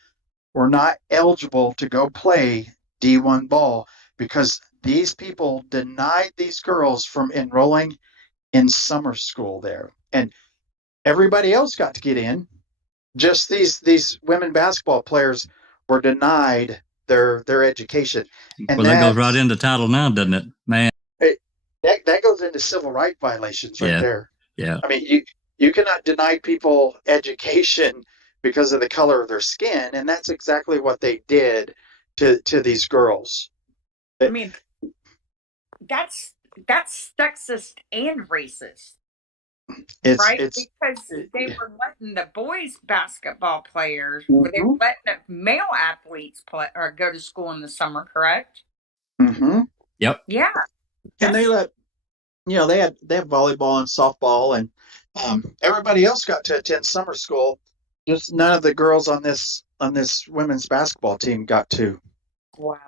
were not eligible to go play D1 ball because these people denied these girls from enrolling in summer school there. And everybody else got to get in. Just these women basketball players were denied their education. And that goes right into Title IX, doesn't it, man? That goes into civil rights violations right there. Yeah. I mean, you cannot deny people education because of the color of their skin, and that's exactly what they did to these girls. I mean, that's sexist and racist. right? It's Because they were letting the boys basketball players, they were Mhm. letting the male athletes play or go to school in the summer, correct? Mm-hmm. Yep. Yeah. And they let they have volleyball and softball, and everybody else got to attend summer school. Just none of the girls on this women's basketball team got to. Wow.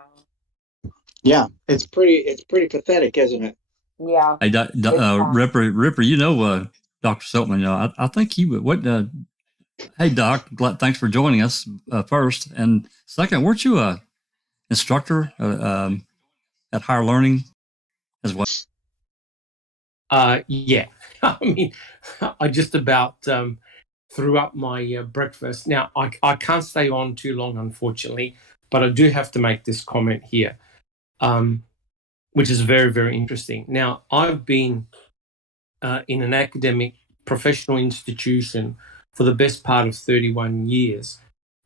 Yeah, it's pretty pathetic, isn't it? Yeah. Hey, Ripper, Dr. Silkman, I think he would. Hey, Doc, thanks for joining us first. And second, weren't you a instructor at higher learning as well? Yeah. I mean, I just about threw up my breakfast. Now, I can't stay on too long, unfortunately, but I do have to make this comment here, which is very, very interesting. Now, I've been in an academic professional institution for the best part of 31 years.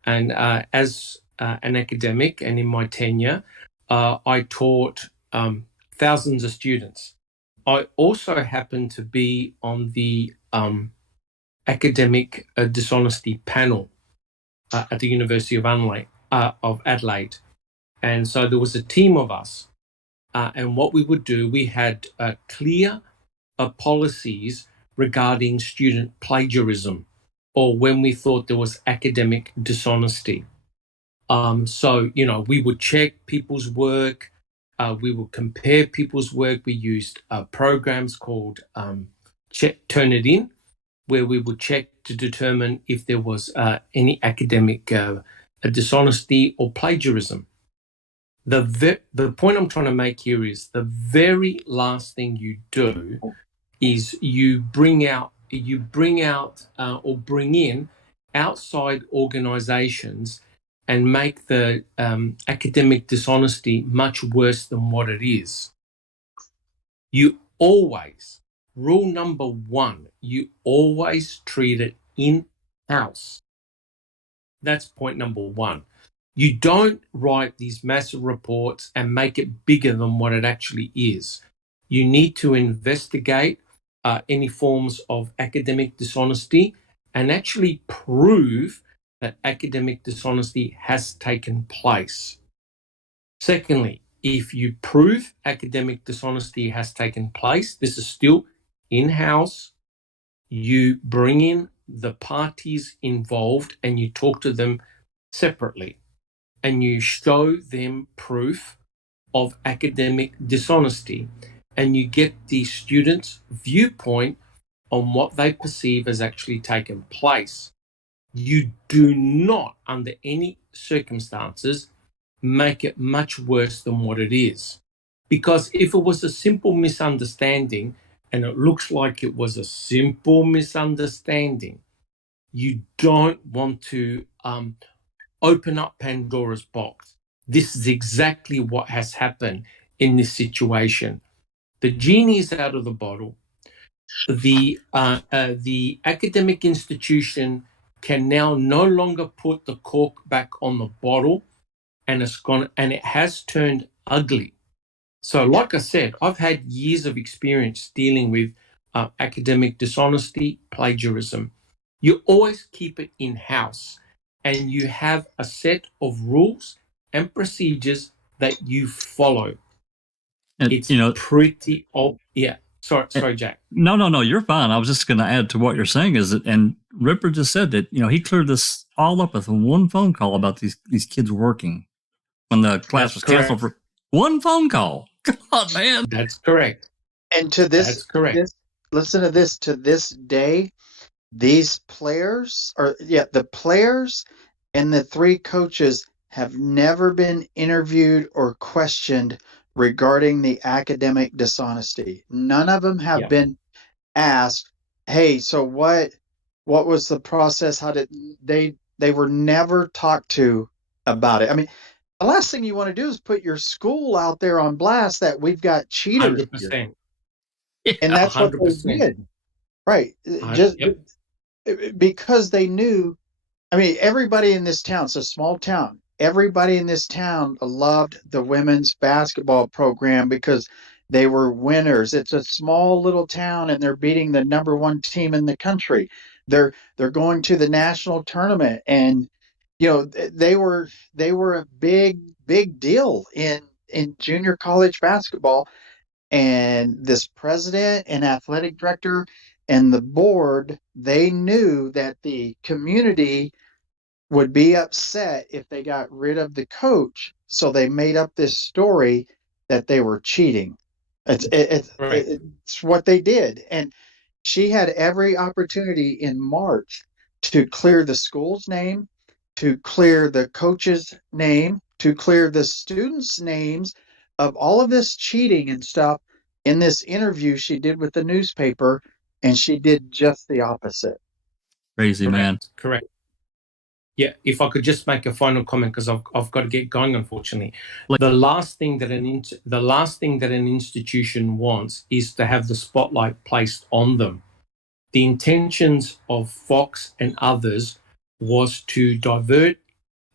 And as an academic and in my tenure, I taught thousands of students. I also happen to be on the academic dishonesty panel at the University of Adelaide. And so there was a team of us. And what we would do, we had clear policies regarding student plagiarism or when we thought there was academic dishonesty. So, we would check people's work. We would compare people's work. We used programs called Turnitin, where we would check to determine if there was any academic dishonesty or plagiarism. The point I'm trying to make here is the very last thing you do is you bring in outside organizations and make the academic dishonesty much worse than what it is. You always, rule number one, you always treat it in-house. That's point number one. You don't write these massive reports and make it bigger than what it actually is. You need to investigate any forms of academic dishonesty and actually prove that academic dishonesty has taken place. Secondly, if you prove academic dishonesty has taken place, this is still in-house, you bring in the parties involved and you talk to them separately and you show them proof of academic dishonesty and you get the students' viewpoint on what they perceive has actually taken place. You do not, under any circumstances, make it much worse than what it is. Because if it was a simple misunderstanding, and it looks like it was a simple misunderstanding, you don't want to open up Pandora's box. This is exactly what has happened in this situation. The genie is out of the bottle. The academic institution can now no longer put the cork back on the bottle, and it has turned ugly. So, like I said, I've had years of experience dealing with academic dishonesty, plagiarism. You always keep it in-house, and you have a set of rules and procedures that you follow. And, it's pretty yeah. Sorry, Jack. No, you're fine. I was just going to add to what you're saying is that, and Ripper just said that, he cleared this all up with one phone call about these kids working when the class was canceled for one phone call. God, man. That's correct. And to this, that's correct. Listen to this. To this day, these players, the players and the three coaches have never been interviewed or questioned regarding the academic dishonesty. None of them have been asked, "Hey, so what was the process? How did they were never talked to about it?" I mean, the last thing you want to do is put your school out there on blast that we've got cheaters. 100%. And that's 100%. What they did. Right. Just because they knew, I mean, everybody in this town, it's a small town. Everybody in this town loved the women's basketball program because They were winners. It's a small little town, and they're beating the number one team in the country. They're going to the national tournament, and they were a big deal in junior college basketball. And this president and athletic director and the board, they knew that the community would be upset if they got rid of the coach. So they made up this story that they were cheating. It's what they did. And she had every opportunity in March to clear the school's name, to clear the coach's name, to clear the students' names of all of this cheating and stuff in this interview she did with the newspaper. And she did just the opposite. Crazy, man. Correct. Yeah, if I could just make a final comment, because I've got to get going, unfortunately. The last thing that an institution wants is to have the spotlight placed on them. The intentions of Fox and others was to divert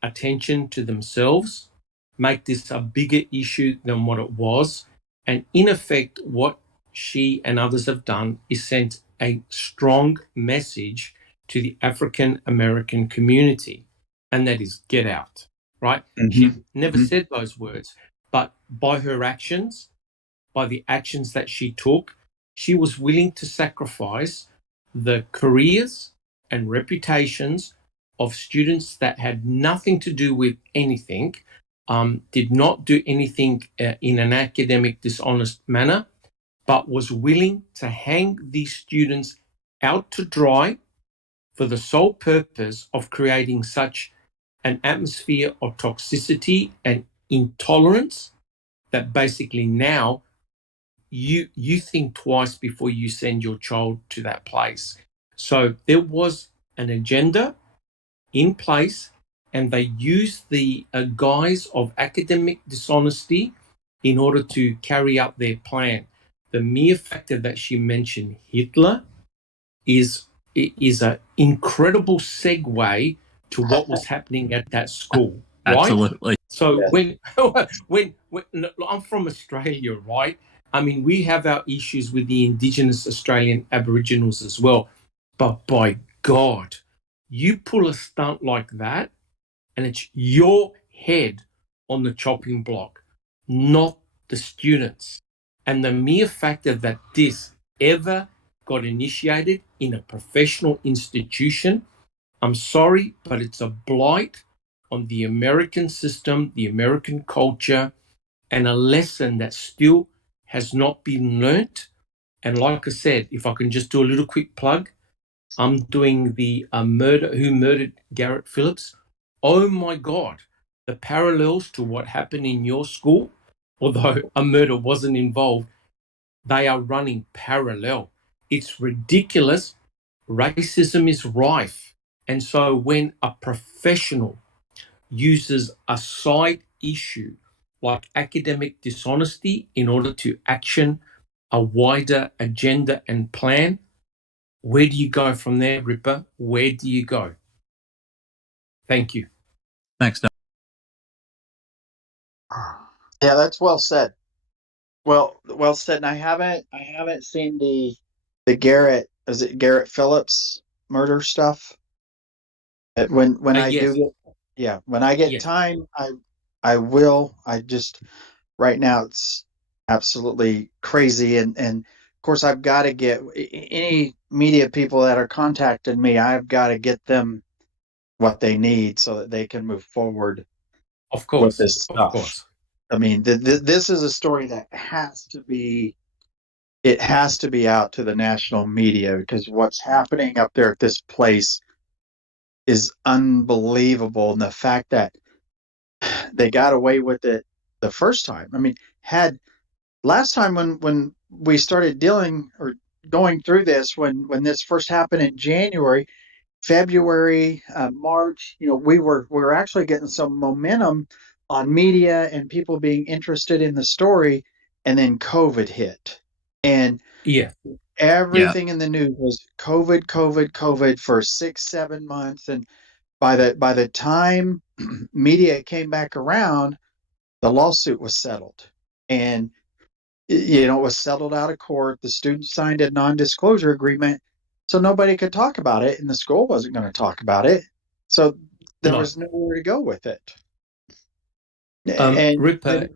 attention to themselves, make this a bigger issue than what it was, and in effect, what she and others have done is sent a strong message to the African American community, and that is get out, right? She never said those words, but by her actions, by the actions that she took, she was willing to sacrifice the careers and reputations of students that had nothing to do with anything, did not do anything in an academic dishonest manner, but was willing to hang these students out to dry for the sole purpose of creating such an atmosphere of toxicity and intolerance that basically now you think twice before you send your child to that place. So there was an agenda in place, and they used the guise of academic dishonesty in order to carry out their plan. The mere factor that she mentioned Hitler is an incredible segue to what was happening at that school, right? Absolutely. So when I'm from Australia, right? I mean, we have our issues with the Indigenous Australian Aboriginals as well. But by God, you pull a stunt like that, and it's your head on the chopping block, not the students. And the mere factor that this ever got initiated in a professional institution, I'm sorry, but it's a blight on the American system, the American culture, and a lesson that still has not been learnt. And like I said, if I can just do a little quick plug, I'm doing the Who Murdered Garrett Phillips. Oh my God, the parallels to what happened in your school, although a murder wasn't involved, they are running parallel. It's ridiculous. Racism is rife. And so when a professional uses a side issue like academic dishonesty in order to action a wider agenda and plan, where do you go from there, Ripper? Where do you go? Thank you. Thanks, Doug. Yeah, that's well said. Well said. And I haven't seen the Garrett, is it Garrett Phillips murder stuff? When I yes. do get, when I get time, I will. I just right now it's absolutely crazy, and of course I've got to get any media people that are contacting me. I've got to get them what they need so that they can move forward. Of course, with this stuff. Of course. I mean, this is a story that has to be out to the national media, because what's happening up there at this place is unbelievable. And the fact that they got away with it the first time. I mean, had last time when we started dealing or going through this, when this first happened in January, February, March, we were actually getting some momentum on media and people being interested in the story, and then COVID hit, and everything in the news was COVID for 6-7 months, and by the time media came back around, the lawsuit was settled, and It was settled out of court. The students signed a non-disclosure agreement, so nobody could talk about it, and the school wasn't going to talk about it. So there was nowhere to go with it. And Ripper,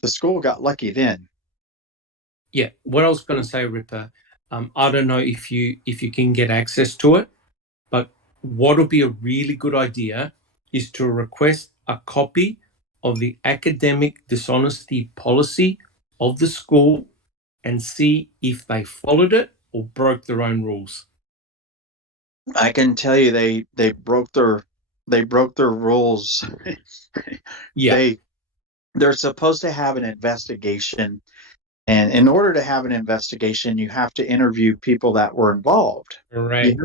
the school got lucky then. Yeah, what I was going to say, Ripper, I don't know if you can get access to it, but what would be a really good idea is to request a copy of the academic dishonesty policy of the school and see if they followed it or broke their own rules. I can tell you they broke their rules. Yeah. They're supposed to have an investigation, and in order to have an investigation, you have to interview people that were involved. Correct.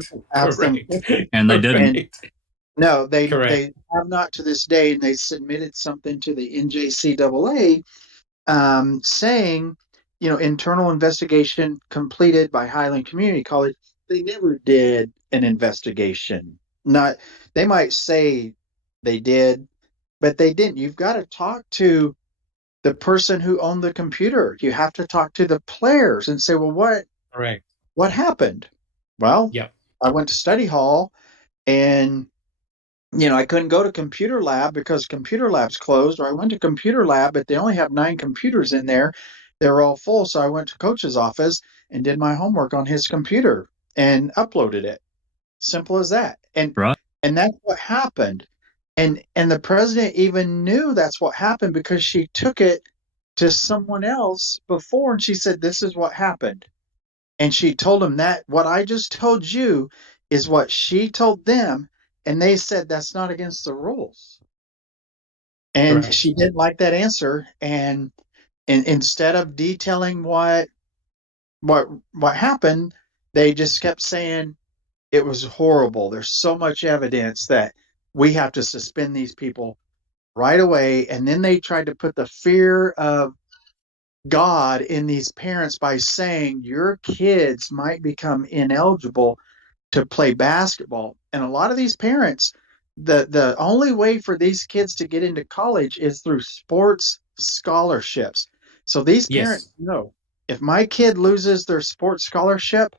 And they didn't. No, they have not to this day, and they submitted something to the NJCAA saying, internal investigation completed by Highland Community College. They never did an investigation. They might say they did, but they didn't. You've got to talk to the person who owned the computer. You have to talk to the players and say, well, what happened? Well, I went to study hall, and I couldn't go to computer lab because computer lab's closed, or I went to computer lab, but they only have 9 computers in there. They're all full. So I went to coach's office and did my homework on his computer and uploaded it. Simple as that. And that's what happened. And the president even knew that's what happened because she took it to someone else before, and she said, this is what happened. And she told him that what I just told you is what she told them. And they said that's not against the rules. And she didn't like that answer. And instead of detailing what happened, they just kept saying it was horrible. There's so much evidence that we have to suspend these people right away. And then they tried to put the fear of God in these parents by saying your kids might become ineligible to play basketball. And a lot of these parents, the only way for these kids to get into college is through sports scholarships. So these parents know, if my kid loses their sports scholarship,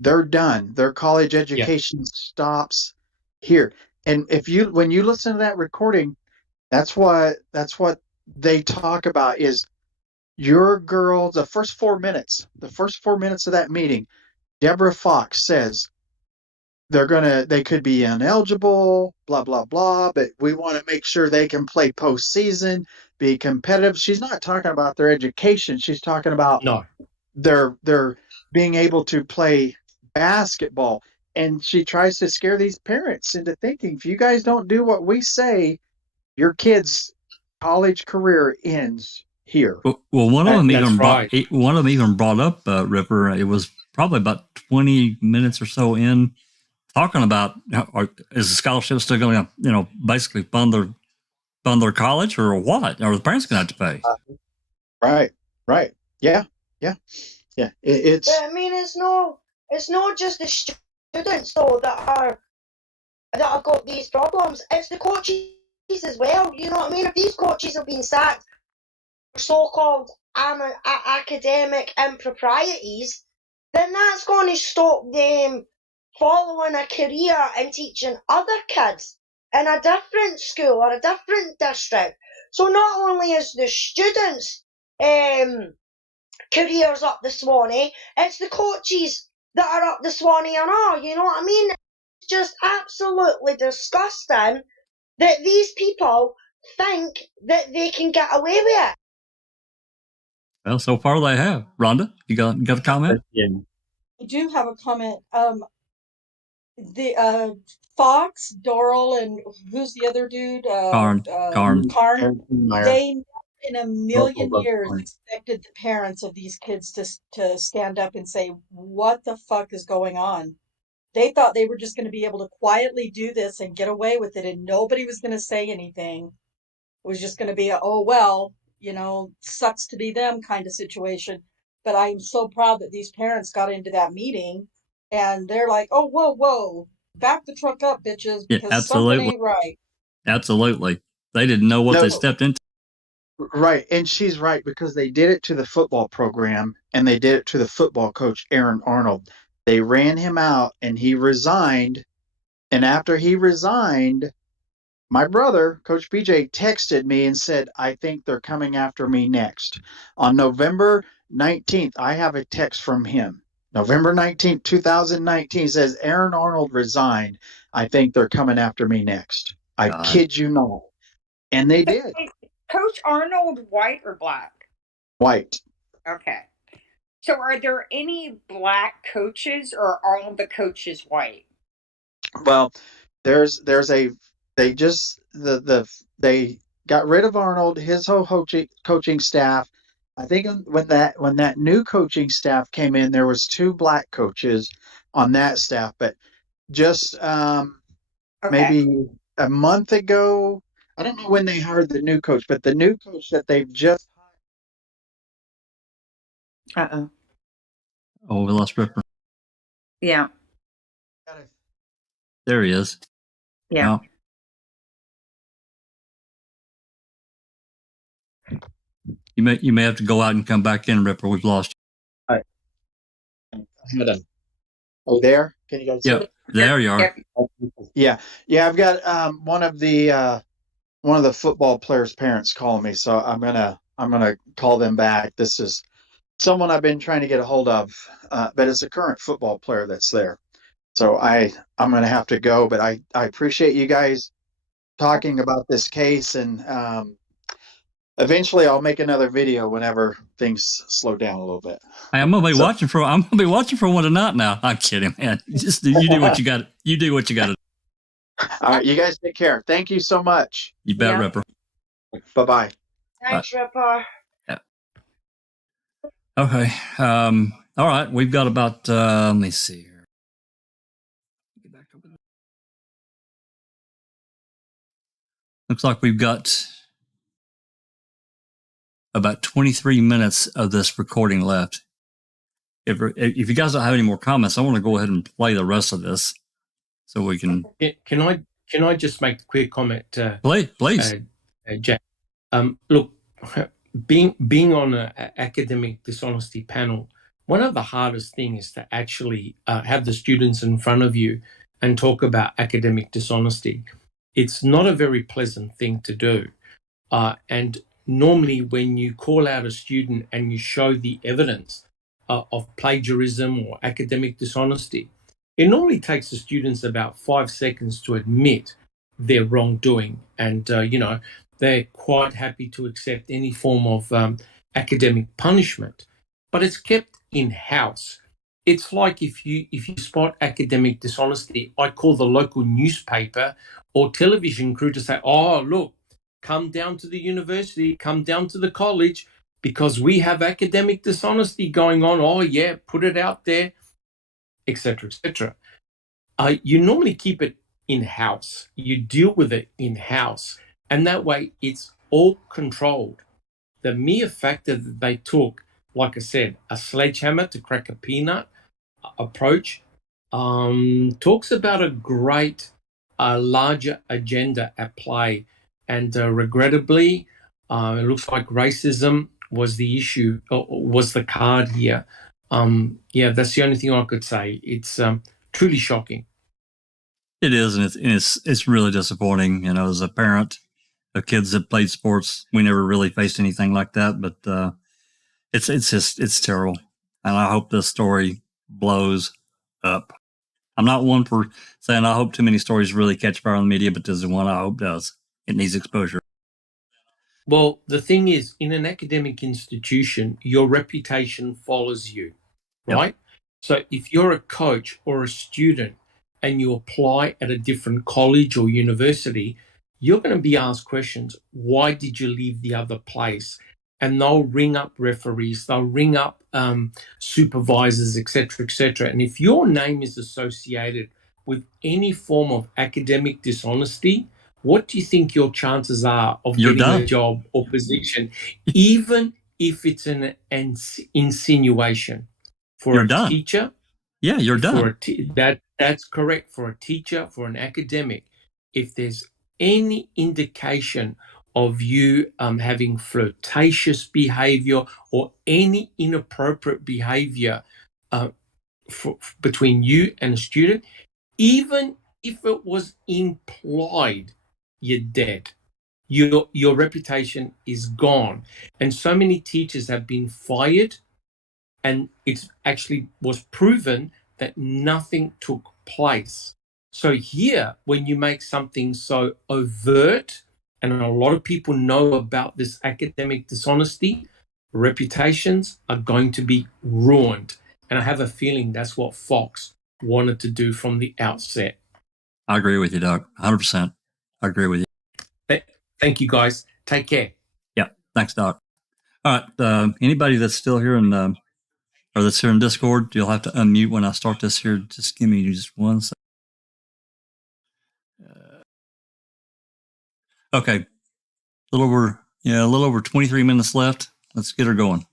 they're done. Their college education stops here. And when you listen to that recording, that's what they talk about is your girl, the first 4 minutes of that meeting, Deborah Fox says, they could be ineligible, blah, blah, blah, but we want to make sure they can play postseason, be competitive. She's not talking about their education. She's talking about their being able to play basketball. And she tries to scare these parents into thinking, if you guys don't do what we say, your kid's college career ends here. Well, one of them even brought up Ripper. It was probably about 20 minutes or so in, talking about is the scholarship still going to, basically fund their college or what? Or the parents going to have to pay? Right. Yeah. It's. But I mean, it's not just the students though that have got these problems. It's the coaches as well. You know what I mean? If these coaches have been sacked for so-called academic improprieties, then that's going to stop them following a career and teaching other kids in a different school or a different district. So not only is the students' careers up the Swanee, it's the coaches that are up the Swanee and all. You know what I mean? It's just absolutely disgusting that these people think that they can get away with it. Well, so far they have. Rhonda, you got a comment? Yeah. I do have a comment. The Fox, Doral, and who's the other dude? Karn. They in a million years expected the parents of these kids to stand up and say, what the fuck is going on? They thought they were just going to be able to quietly do this and get away with it, and nobody was going to say anything. It was just going to be sucks to be them kind of situation. But I'm so proud that these parents got into that meeting and they're like, oh, whoa, back the truck up, bitches, because something ain't right. Absolutely. They didn't know what they stepped into. Right. And she's right because they did it to the football program and they did it to the football coach, Aaron Arnold. They ran him out and he resigned. And after he resigned, my brother, Coach BJ, texted me and said, I think they're coming after me next. On November 19th, I have a text from him. November 19th, 2019 says, Aaron Arnold resigned. I think they're coming after me next. I kid you not. And they did. Coach Arnold white or black? White. Okay. So are there any black coaches or are all the coaches white? Well, there's a they just they got rid of Arnold, his whole coaching staff. I think when that new coaching staff came in, there was 2 black coaches on that staff, but just maybe a month ago, I don't know when they hired the new coach, but the new coach that they've just Uh-oh. Oh, we lost Ripper. Yeah. There he is. Yeah. You may have to go out and come back in, Ripper. We've lost you. All right. Oh, there? Can you guys see? Yep, there you are. Yeah. I've got one of the football players' parents calling me, so I'm gonna call them back. This is someone I've been trying to get a hold of, but it's a current football player that's there. So I'm gonna have to go, but I appreciate you guys talking about this case, and eventually I'll make another video whenever things slow down a little bit. Hey, I'm gonna be watching for one tonight now. I'm kidding, man. Just you do what you got. You do what you got to do. All right, you guys take care. Thank you so much. You bet, Ripper. Bye-bye. Thanks, Ripper. Yeah. Okay. All right. We've got about let me see here. Get back over there. Looks like we've got about 23 minutes of this recording left. If you guys don't have any more comments, I want to go ahead and play the rest of this so we can. Can I just make a quick comment? Please. Jack. Look, being on an academic dishonesty panel, one of the hardest things is to actually have the students in front of you and talk about academic dishonesty. It's not a very pleasant thing to do. And normally when you call out a student and you show the evidence of plagiarism or academic dishonesty, it normally takes the students about 5 seconds to admit their wrongdoing. And, they're quite happy to accept any form of academic punishment, but it's kept in-house. It's like if you spot academic dishonesty, I call the local newspaper or television crew to say, oh, look, come down to the university, come down to the college, because we have academic dishonesty going on. Oh, yeah, put it out there, etc., etc. You normally keep it in-house. You deal with it in-house. And that way, it's all controlled. The mere fact that they took, like I said, a sledgehammer to crack a peanut approach talks about a great, larger agenda at play. And regrettably, it looks like racism was the issue, was the card here. That's the only thing I could say. It's truly shocking. It is, and it's really disappointing. As a parent of kids that played sports, we never really faced anything like that. But it's terrible, and I hope this story blows up. I'm not one for saying I hope too many stories really catch fire on the media, but this is one I hope does. It needs exposure. Well, the thing is, in an academic institution, your reputation follows you, right? Yep. So if you're a coach or a student and you apply at a different college or university, you're going to be asked questions. Why did you leave the other place? And they'll ring up referees, they'll ring up supervisors, etc., etc. And if your name is associated with any form of academic dishonesty, what do you think your chances are of getting a job or position, even if it's an insinuation? For a teacher, you're done. That's correct. For a teacher, for an academic, if there's any indication of you having flirtatious behavior or any inappropriate behavior between you and a student, even if it was implied, you're dead. Your reputation is gone. And so many teachers have been fired, and it actually was proven that nothing took place. So here, when you make something so overt, and a lot of people know about this academic dishonesty, reputations are going to be ruined. And I have a feeling that's what Fox wanted to do from the outset. I agree with you, Doc. 100%. I agree with you. Thank you, guys. Take care. Yeah. Thanks, Doc. All right. Anybody that's still here or that's here in Discord, you'll have to unmute when I start this here. Just give me just 1 second. Okay. A little over 23 minutes left. Let's get her going.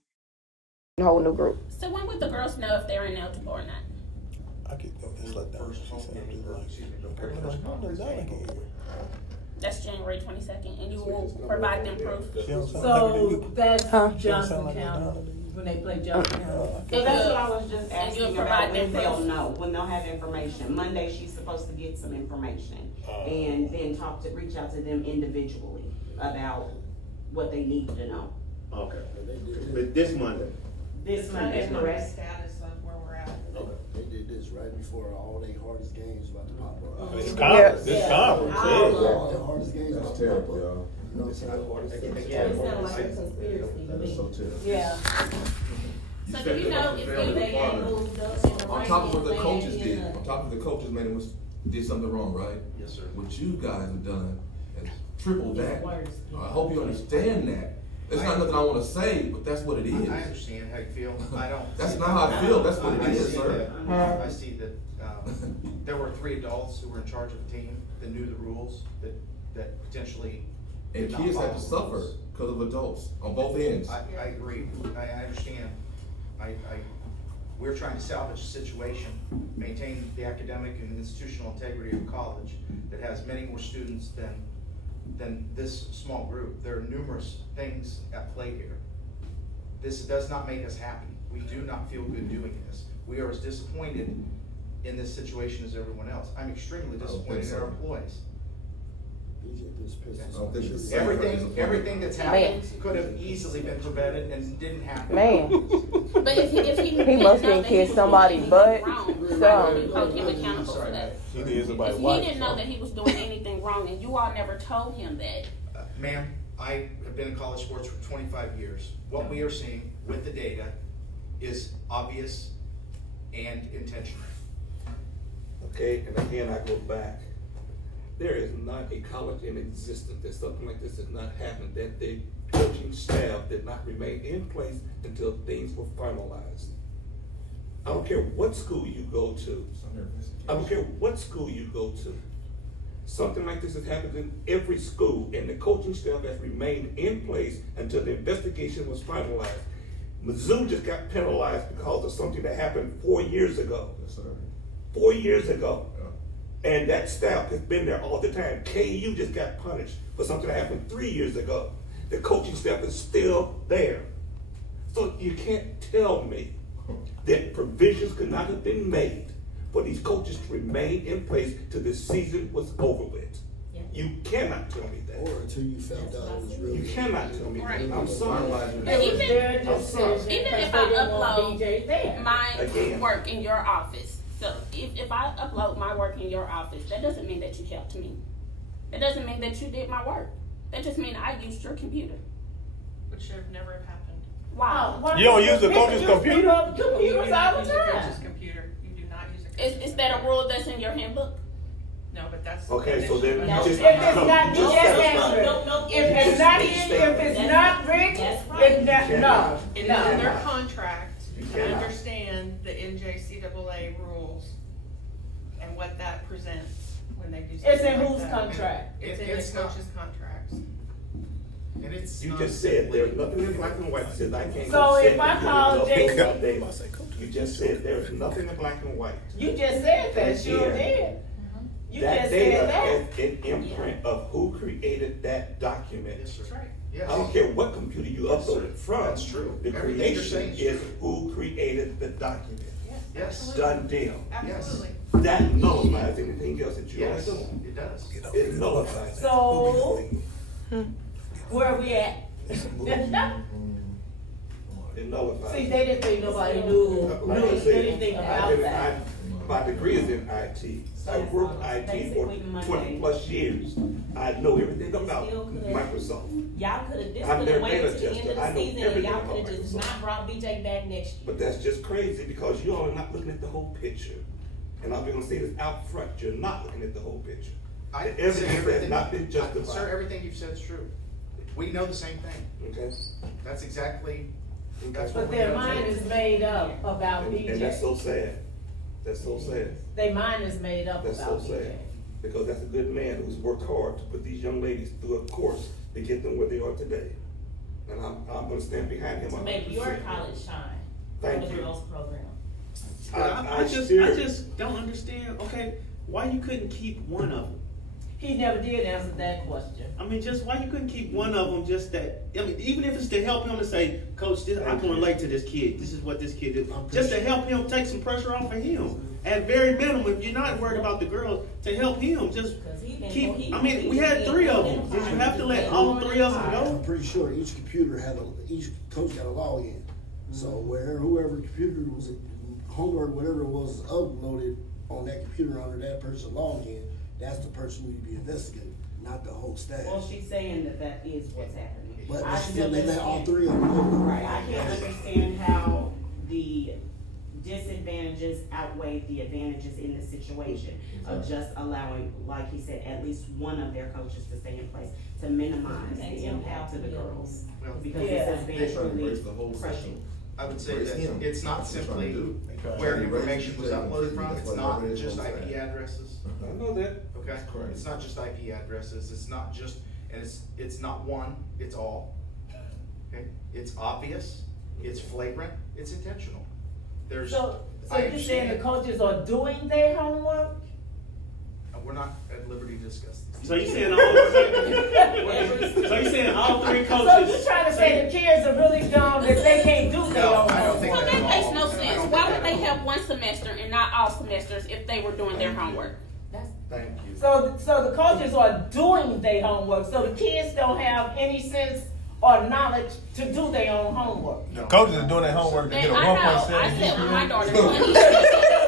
Whole new group. So when would the girls know if they're ineligible or not? I could go just like that. That's January 22nd, and you will provide them proof. So that's Johnson County, when they play Johnson County. So that's what I was just And asking you'll about, provide when them they'll proof. know, when they'll have information. Monday, she's supposed to get some information, and then reach out to them individually about what they need to know. Okay. But this Monday. This Monday, correct? Status of where we're at. Okay. They did this right before all their hardest games about to pop up. It's conference. It's conference. All their hardest games about That's to pop terrible, up. y'all. You know what I'm saying? It sounds like a conspiracy to That is me. so terrible. Yeah. So do you know if they had moved up in the On top of what the ranking coaches plan? did, on top of the coaches made them did something wrong, right? Yes, sir. What you guys have done is triple that. I hope you understand that. It's not nothing I want to say, but that's what it is. I understand how you feel. I don't. That's not how I feel. That's what it I is, see sir. that- I see that there were 3 adults who were in charge of the team that knew the rules, that potentially. And did not kids have follow to the suffer rules. because of adults on both ends. I agree. I understand. We're trying to salvage a situation, maintain the academic and institutional integrity of college that has many more students than this small group. There are numerous things at play here. This does not make us happy. We do not feel good doing this. We are as disappointed in this situation as everyone else. I'm extremely disappointed in our employees. Everything that's happened could have easily been prevented and didn't happen. Man. But if he He must have kissed somebody's butt. why would you hold him accountable for that? He did somebody's If he wife. didn't know that he was doing anything wrong, and you all never told him that. Ma'am, I have been in college sports for 25 years. What we are seeing with the data is obvious and intentional. Okay, and again, I go back. There is not a college in existence that something like this has not happened, that the coaching staff did not remain in place until things were finalized. I don't care what school you go to. I don't care what school you go to. Something like this has happened in every school, and the coaching staff has remained in place until the investigation was finalized. Mizzou just got penalized because of something that happened 4 years ago. 4 years ago. And that staff has been there all the time. KU just got punished for something that happened 3 years ago. The coaching staff is still there. So you can't tell me that provisions could not have been made for these coaches to remain in place till this season was over with. You cannot tell me that. Or until you found out it was real. You cannot tell me Right. that. I'm sorry. But even if I upload my Again. work in your office, so if I upload my work in your office, that doesn't mean that you helped me. That doesn't mean that you did my work. That just means I used your computer. Which should have never happened. Wow. You don't use the coach's computer? You do not use the coach's computer. You do not use a computer. Is that a rule that's in your handbook? No, but that's. Okay, so then you No. just. If it's no, not, you just satisfy. answer it. If it's not, if it's not written, it's not, no. It is in their No. contract You to cannot. understand the NJCAA rules and what that presents when they do something It's in like whose that. contract? It's in It's the not. coach's contracts. And it's You not just said simply- there's nothing in black and white that says I can't. So go if sit I and do call it Jason- all day. You just said there's nothing in black and white. You just said that, Yes, sure yeah. did. You that just data said that. has an imprint of who created that document. Yes, that's right. Yes. I don't care what computer you Yes, sir. uploaded from. That's true. The Everything you're creation saying is is true. who created the document. Yes. Done deal. Absolutely. That nullifies anything else that you are Yes, doing. it does. It nullifies. So, where are we at? It nullifies. See, they didn't think nobody knew anything about that. My degree is in IT. I worked IT for 20 plus years. I know everything about Microsoft. Y'all could have, this I'm could their have waited beta to the end tester. of I the know season and everything y'all could about have just Microsoft. not brought BJ back next year. But that's just crazy because you all are not looking at the whole picture. And I'm gonna say this out front, you're not looking at the whole picture. The evidence has not been justified. Sir, everything you've said is true. We know the same thing. Okay. That's exactly, that's what But we their know. mind is made up about And that's BJ. so sad. That's so sad. Their mind is made up That's so about BJ. sad. Because that's a good man who's worked hard to put these young ladies through a course to get them where they are today. And I'm gonna stand behind him. To make your college shine. Thank For the you. girls program. I just don't understand. Okay, why you couldn't keep one of them? He never did answer that question. I mean, just why you couldn't keep one of them? Just that. I mean, even if it's to help him to say, Coach, I can relate to this kid. This is what this kid is. Just to help him take some pressure off of him. At very minimum, if you're not worried about the girls, to help him, just keep. I mean, we had 3 of them. Did you have to let all 3 of them go? I'm pretty sure each computer each coach got a login. So whoever computer was homework, whatever it was uploaded on that computer under that person's login, that's the person who need to be investigated, not the whole staff. Well, she's saying that is what's happening. But I still, just they let all can't- 3 of them go. Right, I can't understand how the disadvantages outweigh the advantages in this situation of just allowing, like he said, at least one of their coaches to stay in place to minimize the impact to the girls. Because this has been truly crushing. I would say that it's not simply where information was uploaded from, it's not just IP addresses. I know that. Okay, it's not just IP addresses, it's not just, and it's not one, it's all. Okay, it's obvious, it's flagrant, it's intentional. There's, So I you're saying the understand, coaches are doing their homework? we're not at liberty to discuss this. So you saying all 3 coaches? So you're trying to say the kids are really dumb that they can't do their No, own I don't think homework? Well, that makes no sense. Why would they have one semester and not all semesters if they were doing their homework? Thank you. So the coaches are doing their homework, so the kids don't have any sense or knowledge to do their own homework. The coaches are doing their homework to get a And I know, 1.7 I said with my GPA. daughter,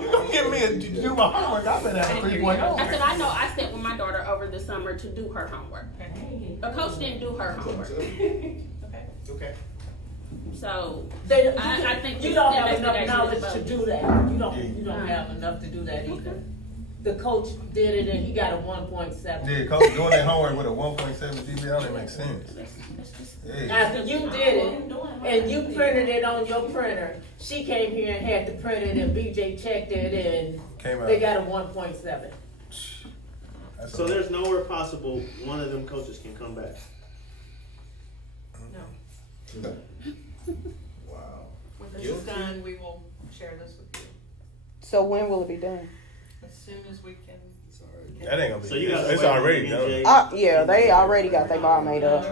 You gonna give me to do my homework? I better have a 3.0. I said, I know, I sat with my daughter over the summer to do her homework. A coach didn't do her homework. Okay. So, They, I think you this don't have enough investigation knowledge is to bogus. do that. You don't have enough to do that either. The coach did it and he got a 1.7. Yeah, coach doing their homework with a 1.7 GPA, that don't make sense. Yeah. After you did it and you printed it on your printer, she came here and had to print it and BJ checked it and Came out. they got a 1.7. So there's nowhere possible one of them coaches can come back. Wow. When this is done, we will share this with you So when will it be done? as soon as we can. That ain't gonna be. So you gotta it's wait already on done. BJ. Yeah, they already got their ball made up.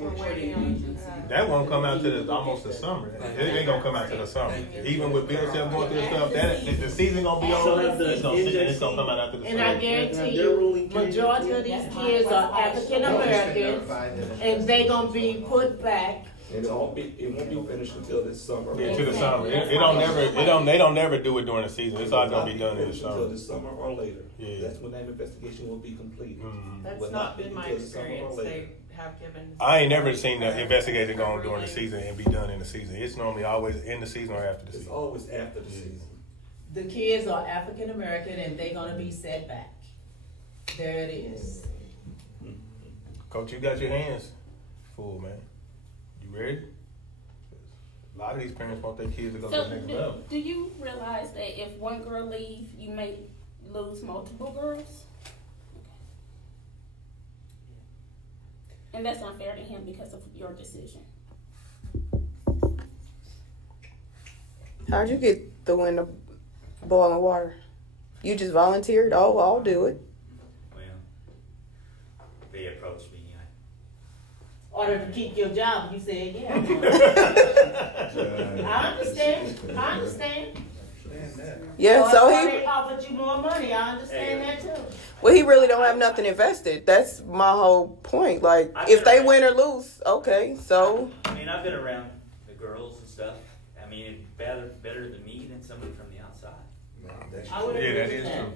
We're waiting on, That won't come out till almost the summer. It ain't gonna come out till the summer. Even with Bill Self going through stuff, the season gonna be So over. have the It's gonna come out after the And I summer. guarantee Their you, ruling came. majority of these kids are African Americans and they gonna be put back. And it won't be finished until this summer. Yeah, to the summer. They don't never do it during the season. It's all gonna be done in the Until summer. this summer or later. Yeah. That's when that investigation will be completed. that's Will not be been my until the summer or experience. later. They have given. I ain't never seen the investigation going during the season and be done in the season. It's normally always in the season or after the It's season. always after the season. The kids are African American and they gonna be set back. There it is. Coach, you got your hands full, man. You ready? A lot of these parents want their kids to go to So the next level. do you realize that if one girl leave, you may lose multiple girls? And that's unfair to him because of your decision. How'd you get through in the boiling water? You just volunteered? Oh, I'll do it. Well, they approached me. Order to keep your job, you said yeah. I understand. Yeah, so they offered you more money. I understand that too. Well, he really don't have nothing invested. That's my whole point. Like, if they win or lose, okay, so. I mean, I've been around the girls and stuff. I mean, it's better than me than somebody from the outside. I would agree with that.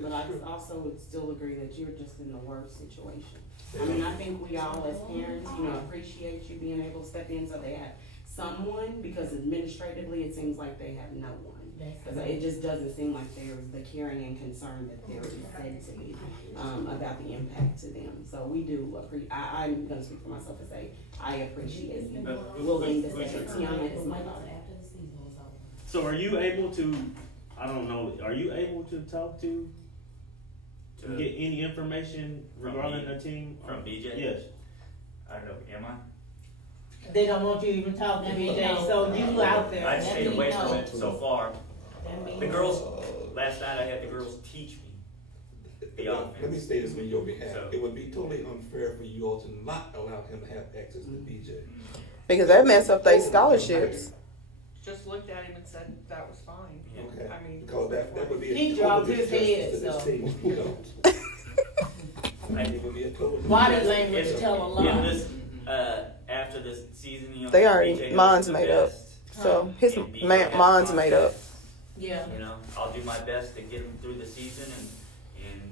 But I also would still agree that you're just in the worst situation. I mean, I think we all as parents, appreciate you being able to step in so they have someone, because administratively it seems like they have no one. Because it just doesn't seem like there's the caring and concern that there is said to be about the impact to them. So we do appreciate, I'm going to speak for myself and say, I appreciate you willing to say, Tiana is my daughter. So are you able to, I don't know, are you able to talk to get any information regarding the team? From BJ? Yes. I don't know, am I? They don't want you to even talk to BJ, so you out there. I stayed away from it so far. The girls, last night I had the girls teach me the offense. Let me say this on your behalf. It would be totally unfair for you all to not allow him to have access to BJ. Because that mess up their scholarships. Just looked at him and said that was fine. Okay. I mean, because that would be he dropped his head, so. Body language tell a lot. After this season, they already, mine's made up. So his mine's made up. Yeah. I'll do my best to get them through the season and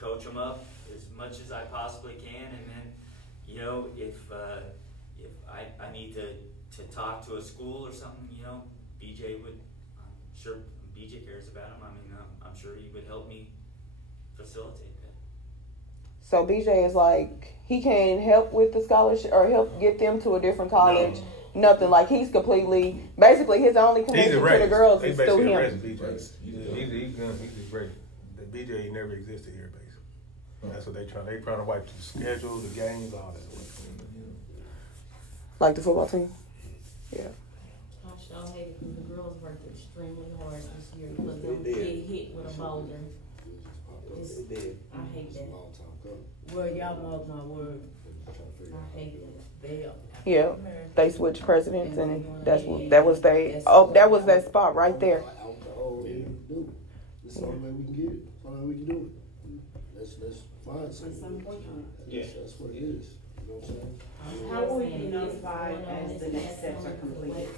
coach them up as much as I possibly can. And then, if I need to talk to a school or something, BJ would, I'm sure BJ cares about him. I mean, I'm sure he would help me facilitate that. So BJ is like, he can't help with the scholarship or help get them to a different college. No. Nothing. Like, he's completely, basically his only connection to the girls is through him. He's great. The BJ never existed here, basically. That's what they trying to wipe the schedule, the games, all that. Like the football team? Yeah. I sure hate it because the girls worked extremely hard this year because they get hit with a boulder. I hate that. Well, y'all mark my word. I hate it. Yeah, they switched presidents, and that was that spot right there. That's the only way we can get it. That's the only way we can do it. Let's find something. Yeah. That's what it is. You know what I'm saying? How will you be notified as the next steps are completed?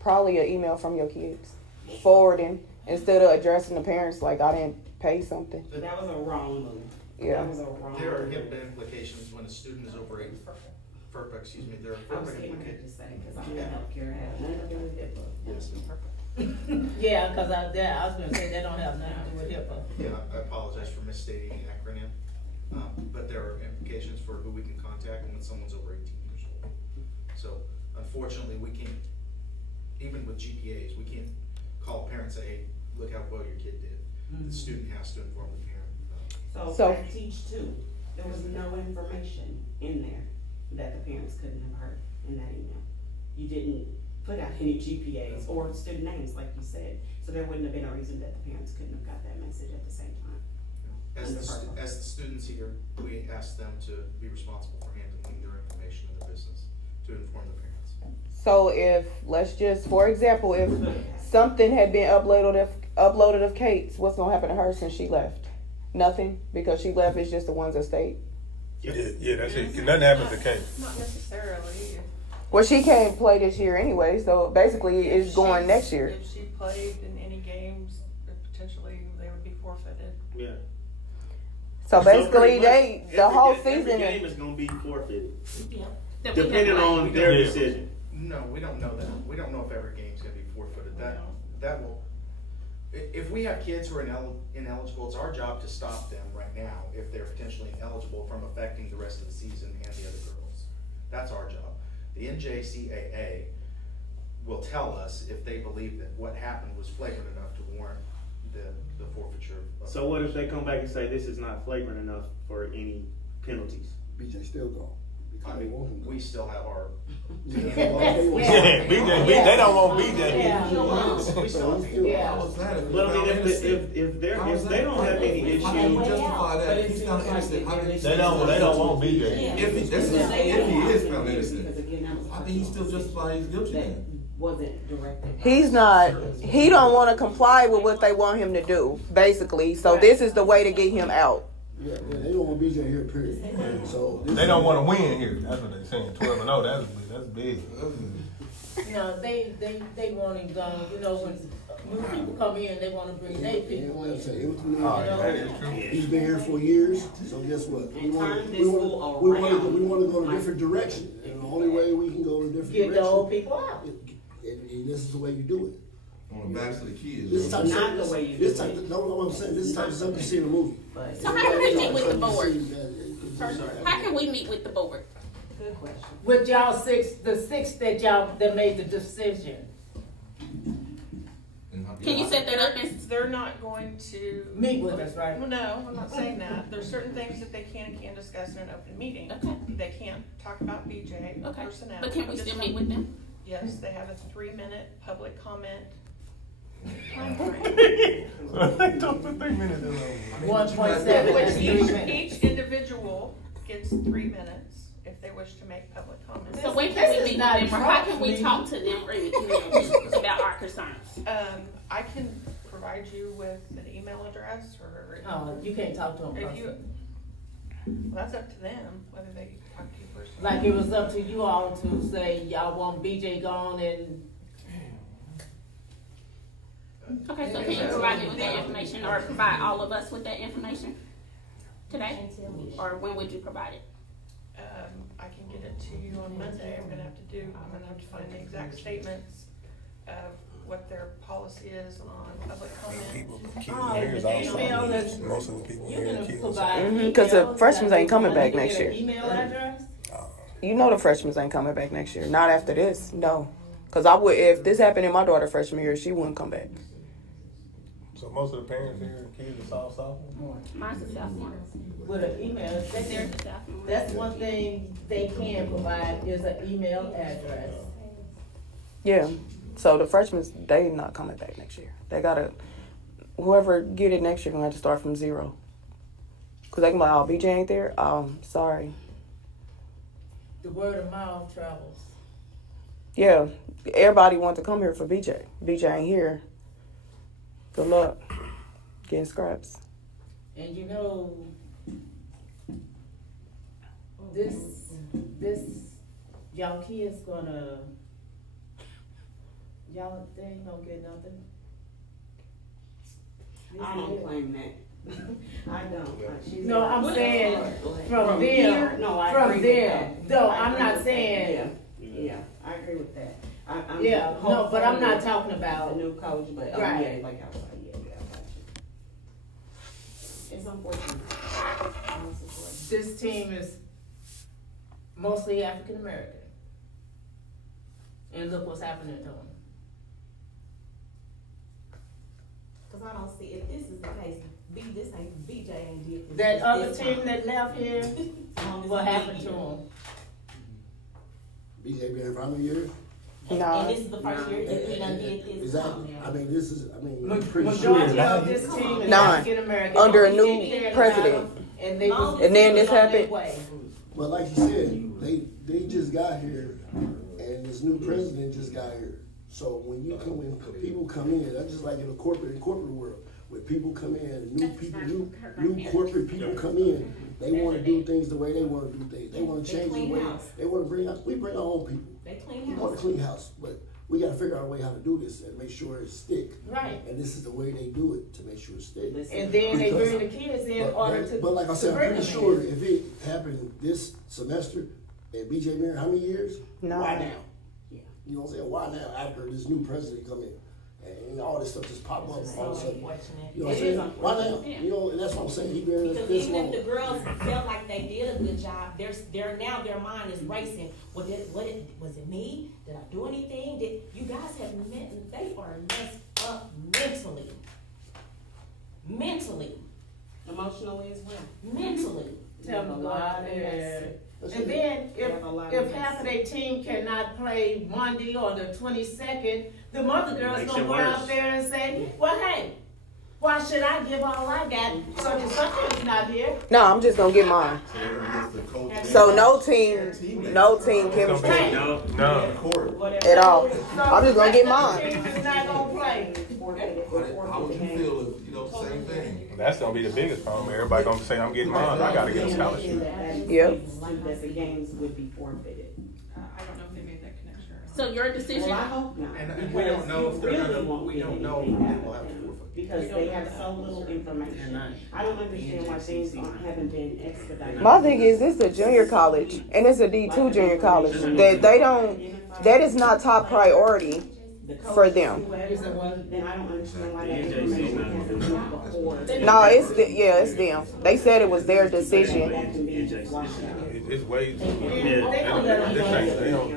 Probably an email from your kids, forwarding instead of addressing the parents like I didn't pay something. But that was a wrong move. Yeah. That was a wrong There are move. HIPAA implications when a student is over 8. FERPA, there are I was FERPA getting ready implications. to say, because I'm in healthcare, I have nothing to do with HIPAA. Yes. Yeah, because I was going to say they don't have nothing to do with HIPAA. Yeah, I apologize for misstating the acronym, but there are implications for who we can contact when someone's over 18 years old. So unfortunately, we can't, even with GPAs, we can't call parents and say, hey, look how well your kid did. The student has to inform the parent. So at Teach 2, there was no information in there that the parents couldn't have heard in that email. You didn't put out any GPAs or student names like you said, so there wouldn't have been a reason that the parents couldn't have got that message at the same time. As the students here, we ask them to be responsible for handling their information and their business to inform the parents. So if, let's just, for example, if something had been uploaded of Kate's, what's going to happen to her since she left? Nothing? Because she left, it's just the ones that stayed? Yeah, that's it. Nothing happens to Kate. Not necessarily. Well, she can't play this year anyway, so basically it's going next year. If she played in any games, potentially they would be forfeited. Yeah. So basically, the whole season. Every game is going to be forfeited. Yeah. Depending on their decision. No, we don't know that. We don't know if every game's going to be forfeited. That will. If we have kids who are ineligible, it's our job to stop them right now if they're potentially ineligible from affecting the rest of the season and the other girls. That's our job. The NJCAA will tell us if they believe that what happened was flagrant enough to warrant the forfeiture. So what if they come back and say this is not flagrant enough for any penalties? BJ still gone. because they want him. We still have our. BJ, they don't want BJ. We still have people. But I mean, if they don't have any issue, How can you justify that? If he's not innocent, how can you They don't want BJ. If he is found innocent, how can you still justify he's guilty then? Wasn't directed. He's not. He don't want to comply with what they want him to do, basically. So this is the way to get him out. Yeah, they don't want BJ here, period. So They don't want to win here. That's what they're saying. 12-0. That's big. You know, they want him gone. You know, when new people come in, they want to bring their people in. He's been here for years, so guess what? We want to go in a different direction, and the only way we can go in a different direction. Get the old people out. And this is the way you do it. On the backs of the kids. This type Not of the way you this do type. No, what I'm saying. This type of stuff you see in a movie. So how can we meet with the board? How can we meet with the board? Good question. With y'all the six that made the decision. Can you set that up? They're not going to Meet with us, right? Well, no, I'm not saying that. There's certain things that they can and can't discuss in an open meeting. Okay. They can't talk about BJ Okay. personnel. But can we still meet with them? Yes, they have a 3-minute public comment. They talk for 3 minutes. 1.7. Each individual gets 3 minutes if they wish to make public comments. So when can we meet with them, or how can we talk to them or about our concerns? I can provide you with an email address or. Oh, you can't talk to them. If you, well, that's up to them whether they talk to you personally. Like it was up to you all to say y'all want BJ gone and. Okay, so can you provide me with that information, or provide all of us with that information today? Or when would you provide it? I can get it to you on Monday. I'm gonna have to find the exact statements of what their policy is on public comment. Most of the people here are kids. Because the freshmen ain't coming back next year. Email address? You know the freshmen ain't coming back next year. Not after this, no. Because I would, if this happened in my daughter's freshman year, she wouldn't come back. So most of the parents here, kids are sophomore. Mine's a sophomore. With an email, that's one thing they can provide is an email address. Yeah. So the freshmen, they not coming back next year. They gotta, whoever get it next year, gonna have to start from zero. Cause they can be like, oh, BJ ain't there. Sorry. The word of mouth travels. Yeah, everybody want to come here for BJ. BJ ain't here. Good luck getting scraps. And you know, this y'all kids they ain't gonna get nothing. I don't claim that. I don't. No, I'm saying from them. No, I from agree with them. that. No, I I'm agree not with saying. that. Yeah, I agree with that. I'm No, but I'm not talking about the new coach, but right. yeah, like I was like, yeah, I got you. It's unfortunate. This team is mostly African American, and look what's happening to them. Cause I don't see, if this is the case, BJ ain't did this. That other team that left here, what happened to them? BJ been here for how many years? Nah. And this is the first year that we done did this. Exactly. I'm pretty Majority sure. of this team is Nine. African American. Under a new president. And they was, And then this happened. Well, like you said, they just got here, and this new president just got here. So when people come in, that's just like in the corporate world. When people come in, new corporate people come in, they want to do things the way they want to do things. They want to change the way they want to bring. We bring our own people. We want to clean house, but we got to figure out a way how to do this and make sure it stick. Right. And this is the way they do it to make sure it stick. And then they bring the kids in order to. But like I said, I'm pretty sure if it happened this semester and BJ been here how many years? No. Why now? You know what I'm saying? Why now after this new president come in? And all this stuff just pop up all of a sudden. You know what I'm saying? Why now? You know, and that's what I'm saying. He been Because this even long. if the girls felt like they did a good job, they're now their mind is racing. Was it me? Did I do anything? You guys have they are messed up mentally. Mentally. Emotionally as well. Mentally. Tell them God, And then if half of their team cannot play Monday or the 22nd, the mother girls Makes gonna it go out worse. there and say, well, hey, why should I give all I got? Such and such is not here. No, I'm just gonna get mine. So no team chemistry No. at all. I'm just gonna get mine. Team's not gonna play. How would you feel if, same thing? That's gonna be the biggest problem. Everybody gonna say, I'm getting mine. I gotta get a scholarship. Yep. That the games would be forfeited. I don't know if they made that connection. So your decision. Well, I hope not. And we don't know if they're gonna, we don't know if they will have to forfeit. Because they have so little information. I don't understand why things haven't been expedited. My thing is, this is a junior college, and it's a D2 junior college. That is not top priority for them. Then I don't understand why that information hasn't been before. No, it's them. They said it was their decision. It's way too. They don't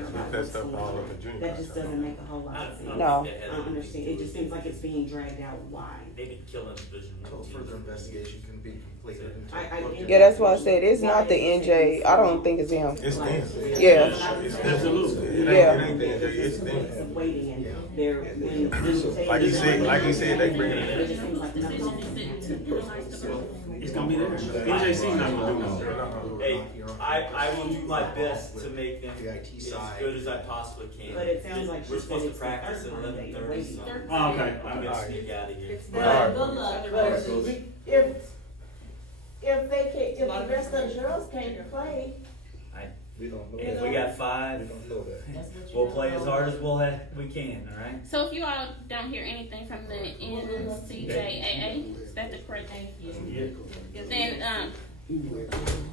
put that stuff all over the junior. That just doesn't make a whole lot of sense. No. I don't understand. It just seems like it's being dragged out. Why? They've been killing division. Until further investigation can be completed. Yeah, that's why I said it's not the NJ. I don't think it's him. It's them. Yeah. Absolutely. Yeah. It ain't the NJ, it's them. Waiting and they're Like he said, they bring it in. It just seems like nothing. It's gonna be there. NJC's not gonna do nothing. Hey, I will do my best to make them The IT as side. good as I possibly can. But it sounds like we're she supposed said to practice at it's the 11:30. So Oh, okay. I'm gonna sneak out of here. Good luck. If the rest of the girls can't play, If we got 5, we'll play as hard as we can. All right. So if you all don't hear anything from the NCJAA, is that the correct name? Yeah. Then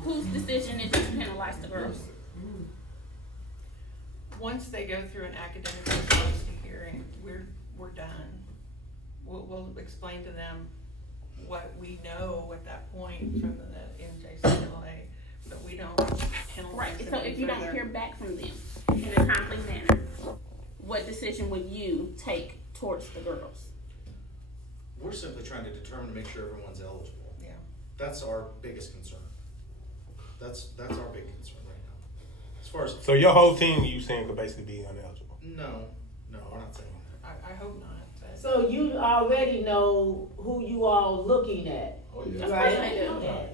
whose decision is to penalize the girls? Once they go through an academic dishonesty hearing, we're done. We'll explain to them what we know at that point from the NJCLA, but we don't penalize Right. them So if you don't further. hear back from them in a timely manner, what decision would you take towards the girls? We're simply trying to determine to make sure everyone's eligible. Yeah. That's our biggest concern. That's our big concern right now. As far as So your whole team, you saying, could basically be ineligible? no, we're not saying that. I hope not. But so you already know who you all looking at. Oh, yeah. Of Right. course they do. No doubt.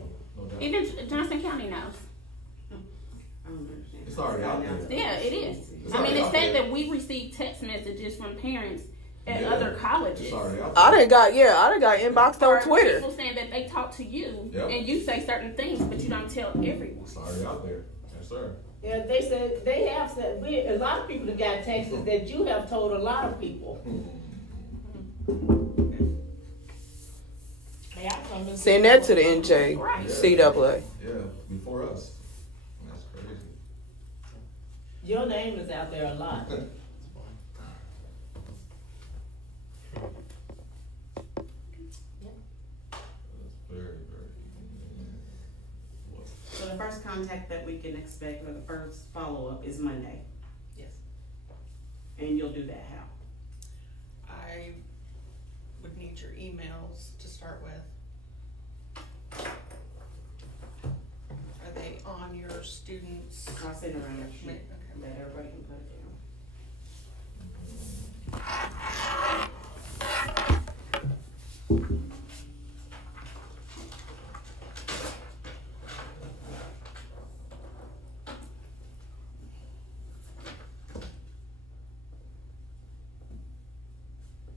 Even Johnson County knows. I don't understand. It's already out there. Yeah, it is. It's I mean, already it out said there. that we received text messages from parents at Yeah. other colleges. It's already out I there. done got inboxed Or on Twitter. people saying that they talk to you Yep. and you say certain things, but you don't tell everyone. It's already out there. Yes, sir. Yeah, they said, they have said, a lot of people have got texts that you have told a lot of people. Send that to the NJCAA. Yeah, before us. That's crazy. Your name is out there a lot. Very, very. So the first contact that we can expect, or the first follow-up, is Monday. yes, And you'll do that how? I would need your emails to start with. Are they on your students? I'll send around a sheet Okay. that everybody can put it down.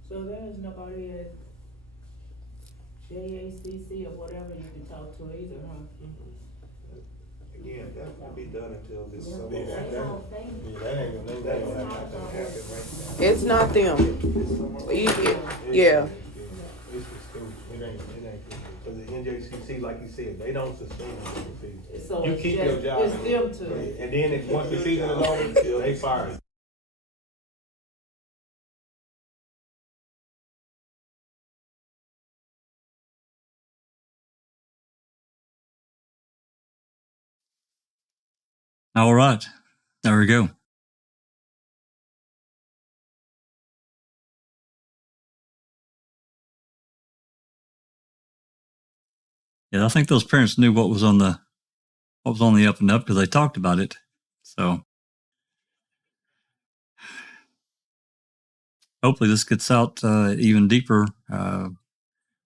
So there is nobody at JACC or whatever you can talk to either, huh? Again, that won't be done until this summer. That ain't gonna happen right now. It's not them. Yeah. It ain't, because the NJCC, like you said, they don't suspend the season. So You it's keep just- your job. it's them two. And then if, once the season is over, they fire you. All right. There we go. Yeah, I think those parents knew what was on the was on the up and up because they talked about it. So hopefully this gets out even deeper,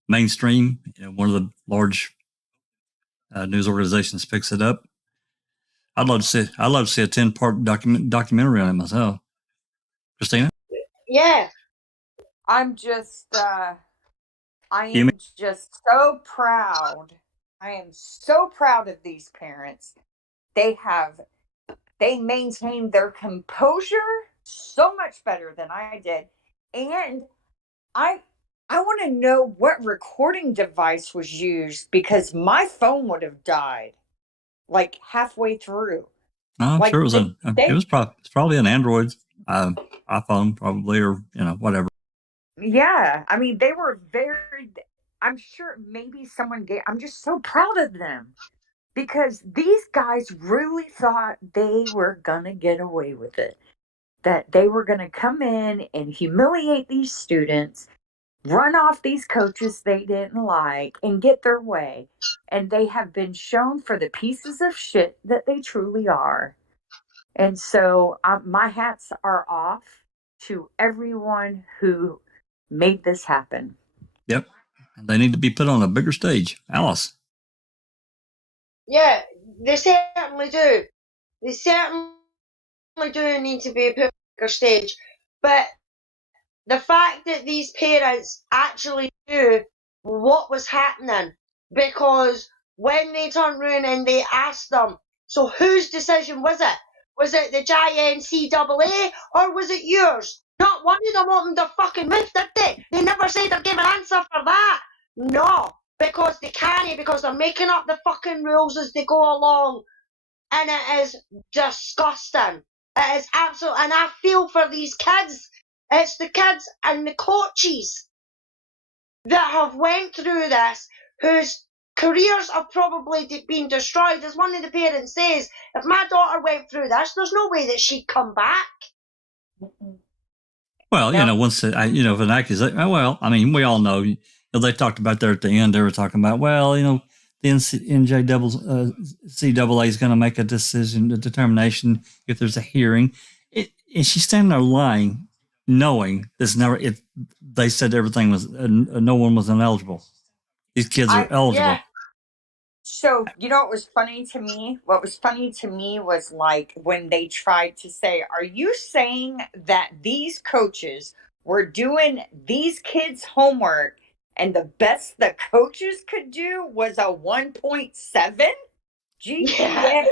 mainstream. One of the large news organizations picks it up. I'd love to see a 10-part documentary on it myself. Christina? Yeah. I'm just, I am just so proud. I am so proud of these parents. They maintained their composure so much better than I did. And I want to know what recording device was used, because my phone would have died like halfway through. I'm sure it was probably an Android iPhone, probably, or whatever. Yeah, I mean, they were very. I'm sure maybe someone gave. I'm just so proud of them, because these guys really thought they were gonna get away with it. That they were gonna come in and humiliate these students, run off these coaches they didn't like, and get their way. And they have been shown for the pieces of shit that they truly are. And so my hats are off to everyone who made this happen. Yep. They need to be put on a bigger stage. Alice. Yeah, they certainly do. They certainly do need to be put on a bigger stage. But the fact that these parents actually knew what was happening, because when they turned around and they asked them, so whose decision was it? Was it the NCAA or was it yours? Not one of them opened their fucking mouth, did they? They never said or gave an answer for that. No, because they can't, because they're making up the fucking rules as they go along. And it is disgusting. It is absolute, and I feel for these kids. It's the kids and the coaches that have went through this, whose careers have probably been destroyed. As one of the parents says, if my daughter went through this, there's no way that she'd come back. Well, once if an accusation, well, I mean, we all know. They talked about there at the end. They were talking about, well, the NCAA is going to make a decision, a determination if there's a hearing. And she's standing there lying, knowing there's never. They said everything was, no one was ineligible. These kids are eligible. Yeah. So, what was funny to me? What was funny to me was like when they tried to say, are you saying that these coaches were doing these kids' homework and the best the coaches could do was a 1.7 GPA? Yeah.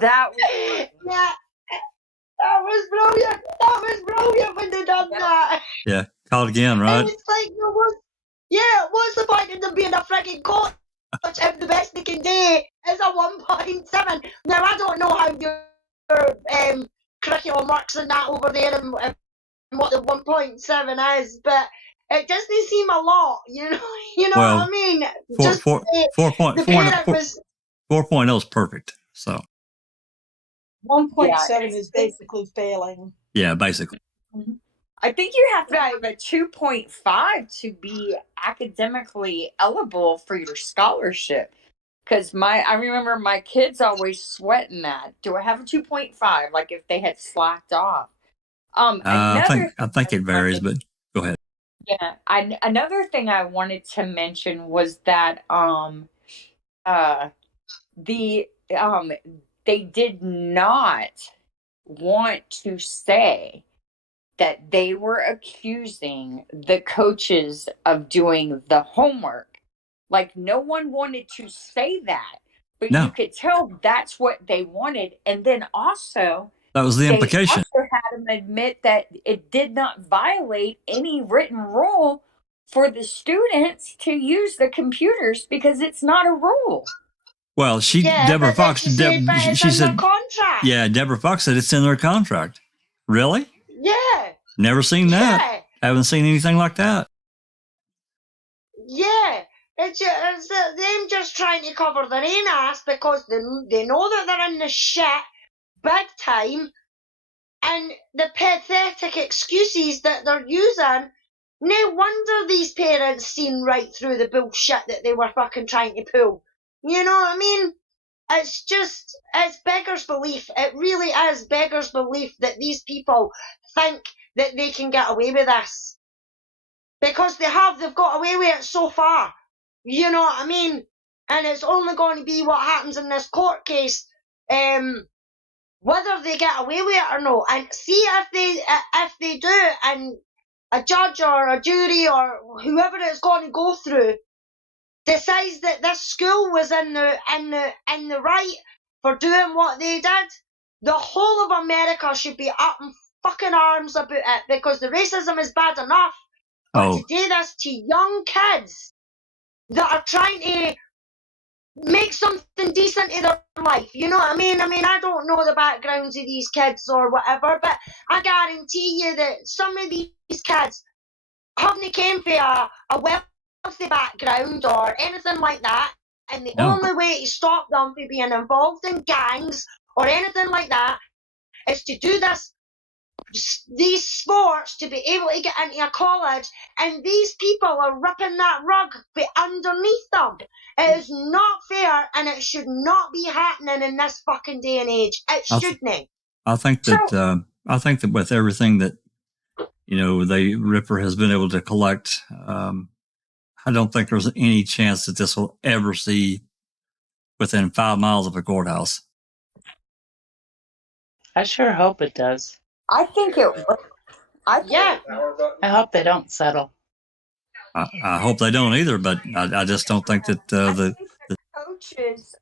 That was yeah. That was brilliant. That was brilliant when they done that. Yeah, call it again, right? And it's like, what's the point in them being a freaking coach if the best they can do is a 1.7? Now, I don't know how your curriculum works and that over there and what the 1.7 is, but it doesn't seem a lot, you know Well, what I mean? 4.0 is perfect. So 1.7 is basically failing. Yeah, basically. I think you have to have a 2.5 to be academically eligible for your scholarship. Because I remember my kids always sweating that. Do I have a 2.5? Like if they had slacked off. I think it varies, but go ahead. Yeah, another thing I wanted to mention was that they did not want to say that they were accusing the coaches of doing the homework. Like no one wanted to say that, but you could tell that's what they wanted. And then also that was the implication. They also had them admit that it did not violate any written rule for the students to use the computers because it's not a rule. Well, Deborah Fox, she said, contract. Yeah, Deborah Fox said it's in their contract. Really? Yeah. Never seen that. Yeah. Haven't seen anything like that. Yeah. It's them just trying to cover their own ass because they know that they're in the shit big time, and the pathetic excuses that they're using. No wonder these parents seen right through the bullshit that they were fucking trying to pull. You know what I mean? it's beggars belief. It really is beggars belief that these people think that they can get away with this. Because they've got away with it so far. You know what I mean? And it's only going to be what happens in this court case, whether they get away with it or not. And see if they do, and a judge or a jury or whoever it's going to go through decides that this school was in the right for doing what they did, the whole of America should be up in fucking arms about it, because the racism is bad enough. But to do this to young kids that are trying to make something decent in their life, you know what I mean? I don't know the backgrounds of these kids or whatever, but I guarantee you that some of these kids haven't came from a wealthy background or anything like that, and the only way to stop them from being involved in gangs or anything like that is to do these sports, to be able to get into a college, and these people are ripping that rug underneath them. It is not fair, and it should not be happening in this fucking day and age. It shouldn't. I think that with everything that Ripper has been able to collect, I don't think there's any chance that this will ever see within 5 miles of a courthouse. I sure hope it does. I think it will. I hope they don't settle. I hope they don't either, but I just don't think that the coaches.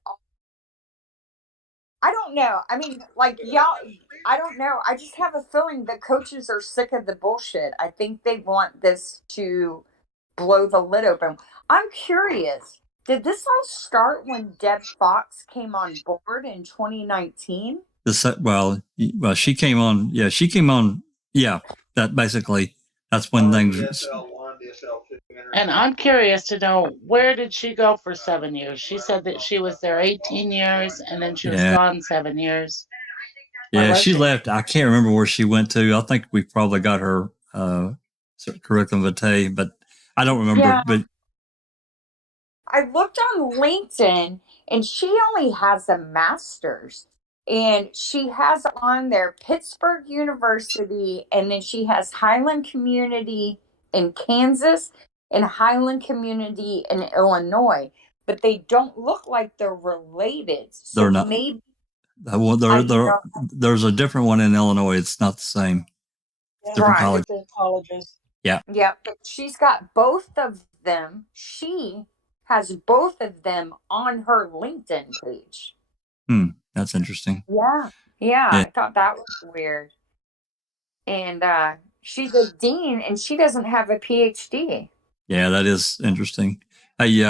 I don't know. I mean, like y'all. I don't know. I just have a feeling that coaches are sick of the bullshit. I think they want this to blow the lid open. I'm curious. Did this all start when Deb Fox came on board in 2019? She came on. Yeah, she came on. Yeah, that's when things. And I'm curious to know, where did she go for 7 years? She said that she was there 18 years and then she was gone 7 years. Yeah, she left. I can't remember where she went to. I think we probably got her curriculum vitae, but I don't remember. Yeah. But I looked on LinkedIn and she only has a master's. And she has on there Pittsburgh University, and then she has Highland Community in Kansas and Highland Community in Illinois. But they don't look like they're related. So they're not. Maybe there's a different one in Illinois. It's not the same. Different college. Different colleges. Yeah. Yeah, but she's got both of them. She has both of them on her LinkedIn page. That's interesting. Yeah. I thought that was weird. And she's a dean, and she doesn't have a PhD. Yeah, that is interesting. Hey,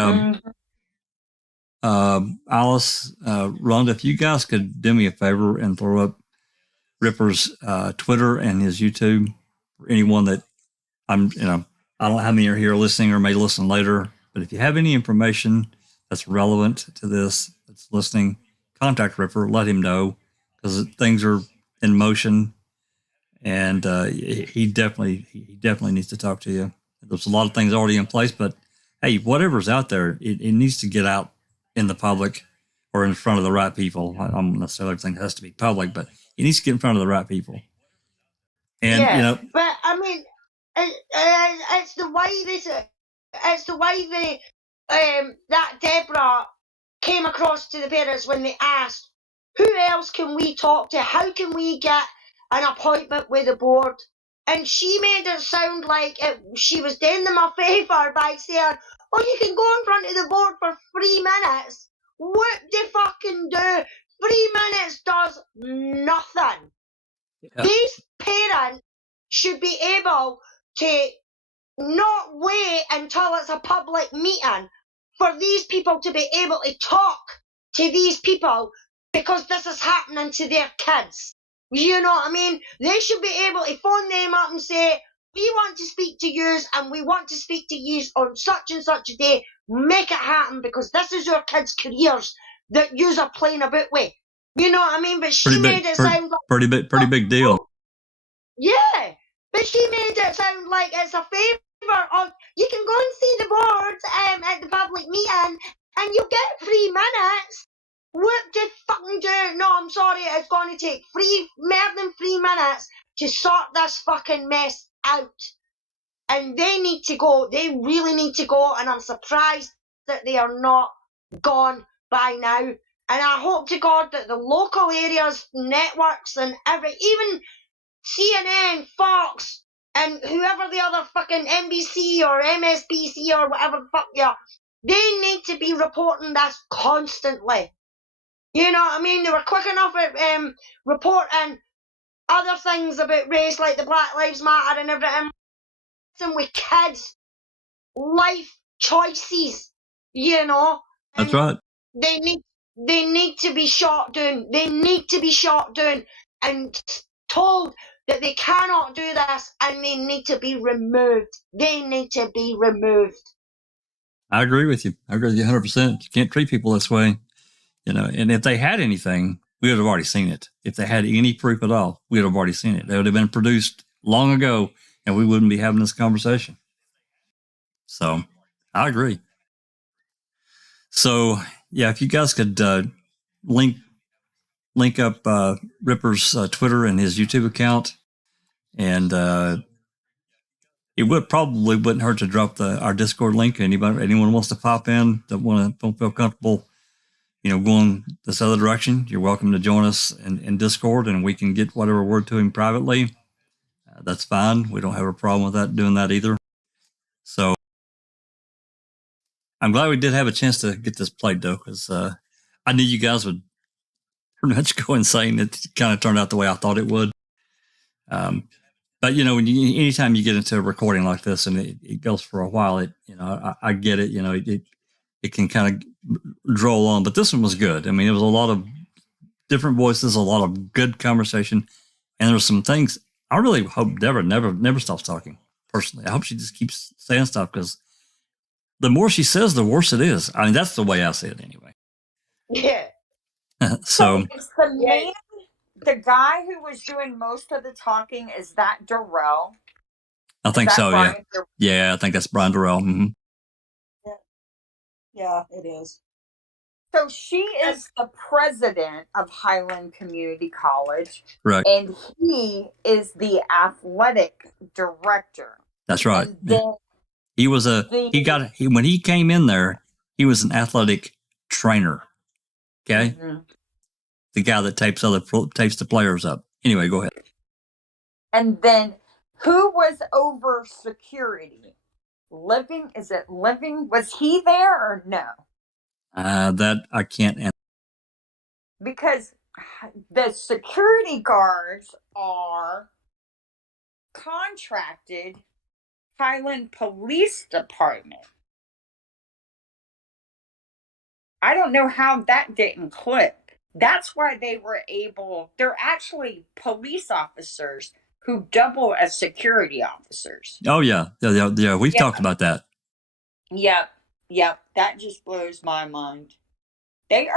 Alice, Rhonda, if you guys could do me a favor and throw up Ripper's Twitter and his YouTube for anyone that I don't know how many are here listening or may listen later, but if you have any information that's relevant to this, that's listening, contact Ripper, let him know, because things are in motion, and he definitely needs to talk to you. There's a lot of things already in place, but hey, whatever's out there, it needs to get out in the public or in front of the right people. I don't necessarily think it has to be public, but it needs to get in front of the right people. And but I mean, it's the way that Deborah came across to the parents when they asked, who else can we talk to? How can we get an appointment with the board? And she made it sound like she was doing them a favour by saying, oh, you can go in front of the board for 3 minutes. What do you fucking do? 3 minutes does nothing. Yeah. These parents should be able to not wait until it's a public meeting for these people to be able to talk to these people, because this is happening to their kids. You know what I mean? They should be able to phone them up and say, we want to speak to yous, and we want to speak to yous on such and such a day. Make it happen, because this is your kids' careers that yous are playing about with. You know what I mean? But she made it sound like pretty big deal. Yeah, but she made it sound like it's a favour of, you can go and see the board at the public meeting, and you'll get 3 minutes. What they fucking do? No, I'm sorry, it's going to take more than 3 minutes to sort this fucking mess out. And they need to go. They really need to go. And I'm surprised that they are not gone by now. And I hope to God that the local areas, networks, and even CNN, Fox, and whoever the other fucking NBC or MSBC or whatever the fuck they are, they need to be reporting this constantly. You know what I mean? They were quick enough at reporting other things about race, like the Black Lives Matter and everything. With kids' life choices, you know. That's right. They need to be shot down. They need to be shot down and told that they cannot do this, and they need to be removed. They need to be removed. I agree with you. I agree with you 100%. You can't treat people this way, you know. And if they had anything, we would have already seen it. If they had any proof at all, we would have already seen it. They would have been produced long ago, and we wouldn't be having this conversation. So I agree. So yeah, if you guys could link up Ripper's Twitter and his YouTube account, and it wouldn't hurt to drop our Discord link. Anyone wants to pop in that don't feel comfortable, you know, going this other direction, you're welcome to join us in Discord, and we can get whatever word to him privately. That's fine. We don't have a problem with doing that either. So I'm glad we did have a chance to get this played, though, because I knew you guys would pretty much go insane. It kind of turned out the way I thought it would. But you know, anytime you get into a recording like this and it goes for a while, I get it. You know, it can kind of draw on. But this one was good. I mean, it was a lot of different voices, a lot of good conversation, and there were some things. I really hope Deborah never stops talking. Personally, I hope she just keeps saying stuff, because the more she says, the worse it is. I mean, that's the way I see it anyway. Yeah. So is the guy who was doing most of the talking, is that Darrell? I think so. Brian? Yeah, I think that's Brian Darrell. Mm-hmm. Yeah, it is. So she is the president of Highland Community College. Correct. And he is the athletic director. That's right. He was when he came in there, he was an athletic trainer. Okay. Mm-hmm. The guy that tapes the players up. Anyway, go ahead. And then who was over security? Living? Is it Living? Was he there or no? That I can't answer. Because the security guards are contracted Highland Police Department. I don't know how that didn't click. That's why they're actually police officers who double as security officers. Oh, yeah. We've talked about that. Yep. That just blows my mind. They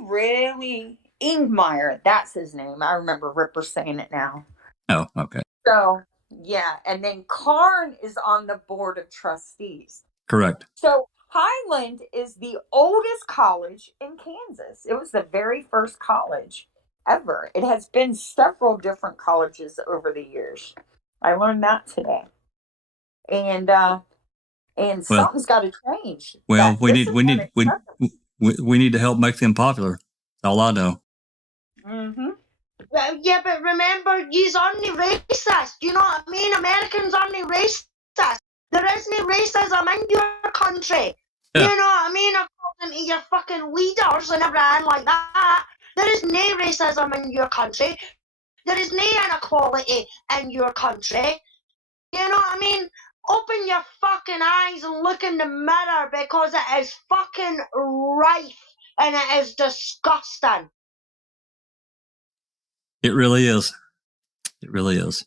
really, Ingmeyer, that's his name. I remember Ripper saying it now. Oh, okay. So, yeah. And then Karn is on the board of trustees. Correct. So Highland is the oldest college in Kansas. It was the very first college ever. It has been several different colleges over the years. I learned that today. And something's got to change. Well, we need to help make them popular. That's all I know. Mm-hmm. Well, yeah, but remember, you're only racist. You know what I mean? Americans only racist. There isn't racism in your country. Yeah. You know what I mean? According to your fucking leaders and everything like that, there is no racism in your country. There is no inequality in your country. You know what I mean? Open your fucking eyes and look in the mirror, because it is fucking rife and it is disgusting. It really is. It really is.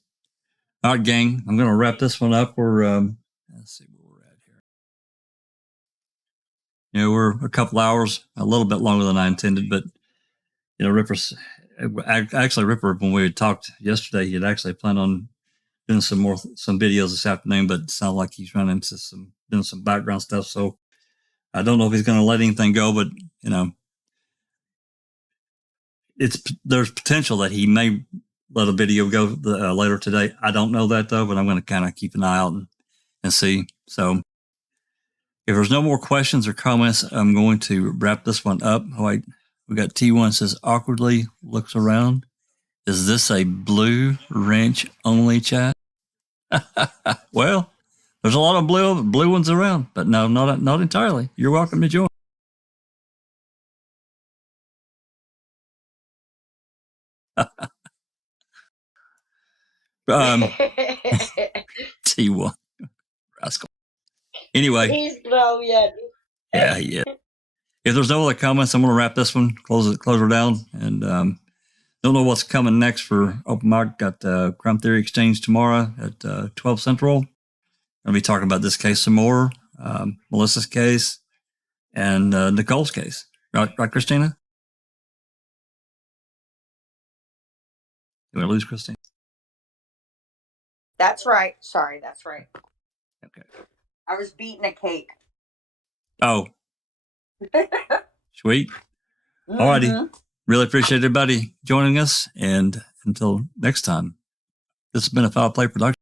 All right, gang. I'm going to wrap this one up. Let's see where we're at here. You know, we're a couple hours, a little bit longer than I intended, but you know, Ripper, when we had talked yesterday, he had actually planned on doing some videos this afternoon, but it sounds like he's running into doing some background stuff. So I don't know if he's going to let anything go, but you know, there's potential that he may let a video go later today. I don't know that though, but I'm going to kind of keep an eye out and see. So if there's no more questions or comments, I'm going to wrap this one up. Oh, wait, we got T1 says awkwardly looks around. Is this a blue wrench only chat? Well, there's a lot of blue ones around, but no, not entirely. You're welcome to join. T1 rascal. Anyway, he's brilliant. Yeah. If there's no other comments, I'm going to wrap this one, close her down, and don't know what's coming next for open mic. Got Crime Theory Exchange tomorrow at 12 Central. I'll be talking about this case some more, Melissa's case, and Nicole's case. Right, Christina? Did I lose Christina? That's right. Sorry, that's right. Okay. I was beating a cake. Oh. Sweet. Alrighty. Really appreciate everybody joining us. And until next time, this has been a Foul Play production.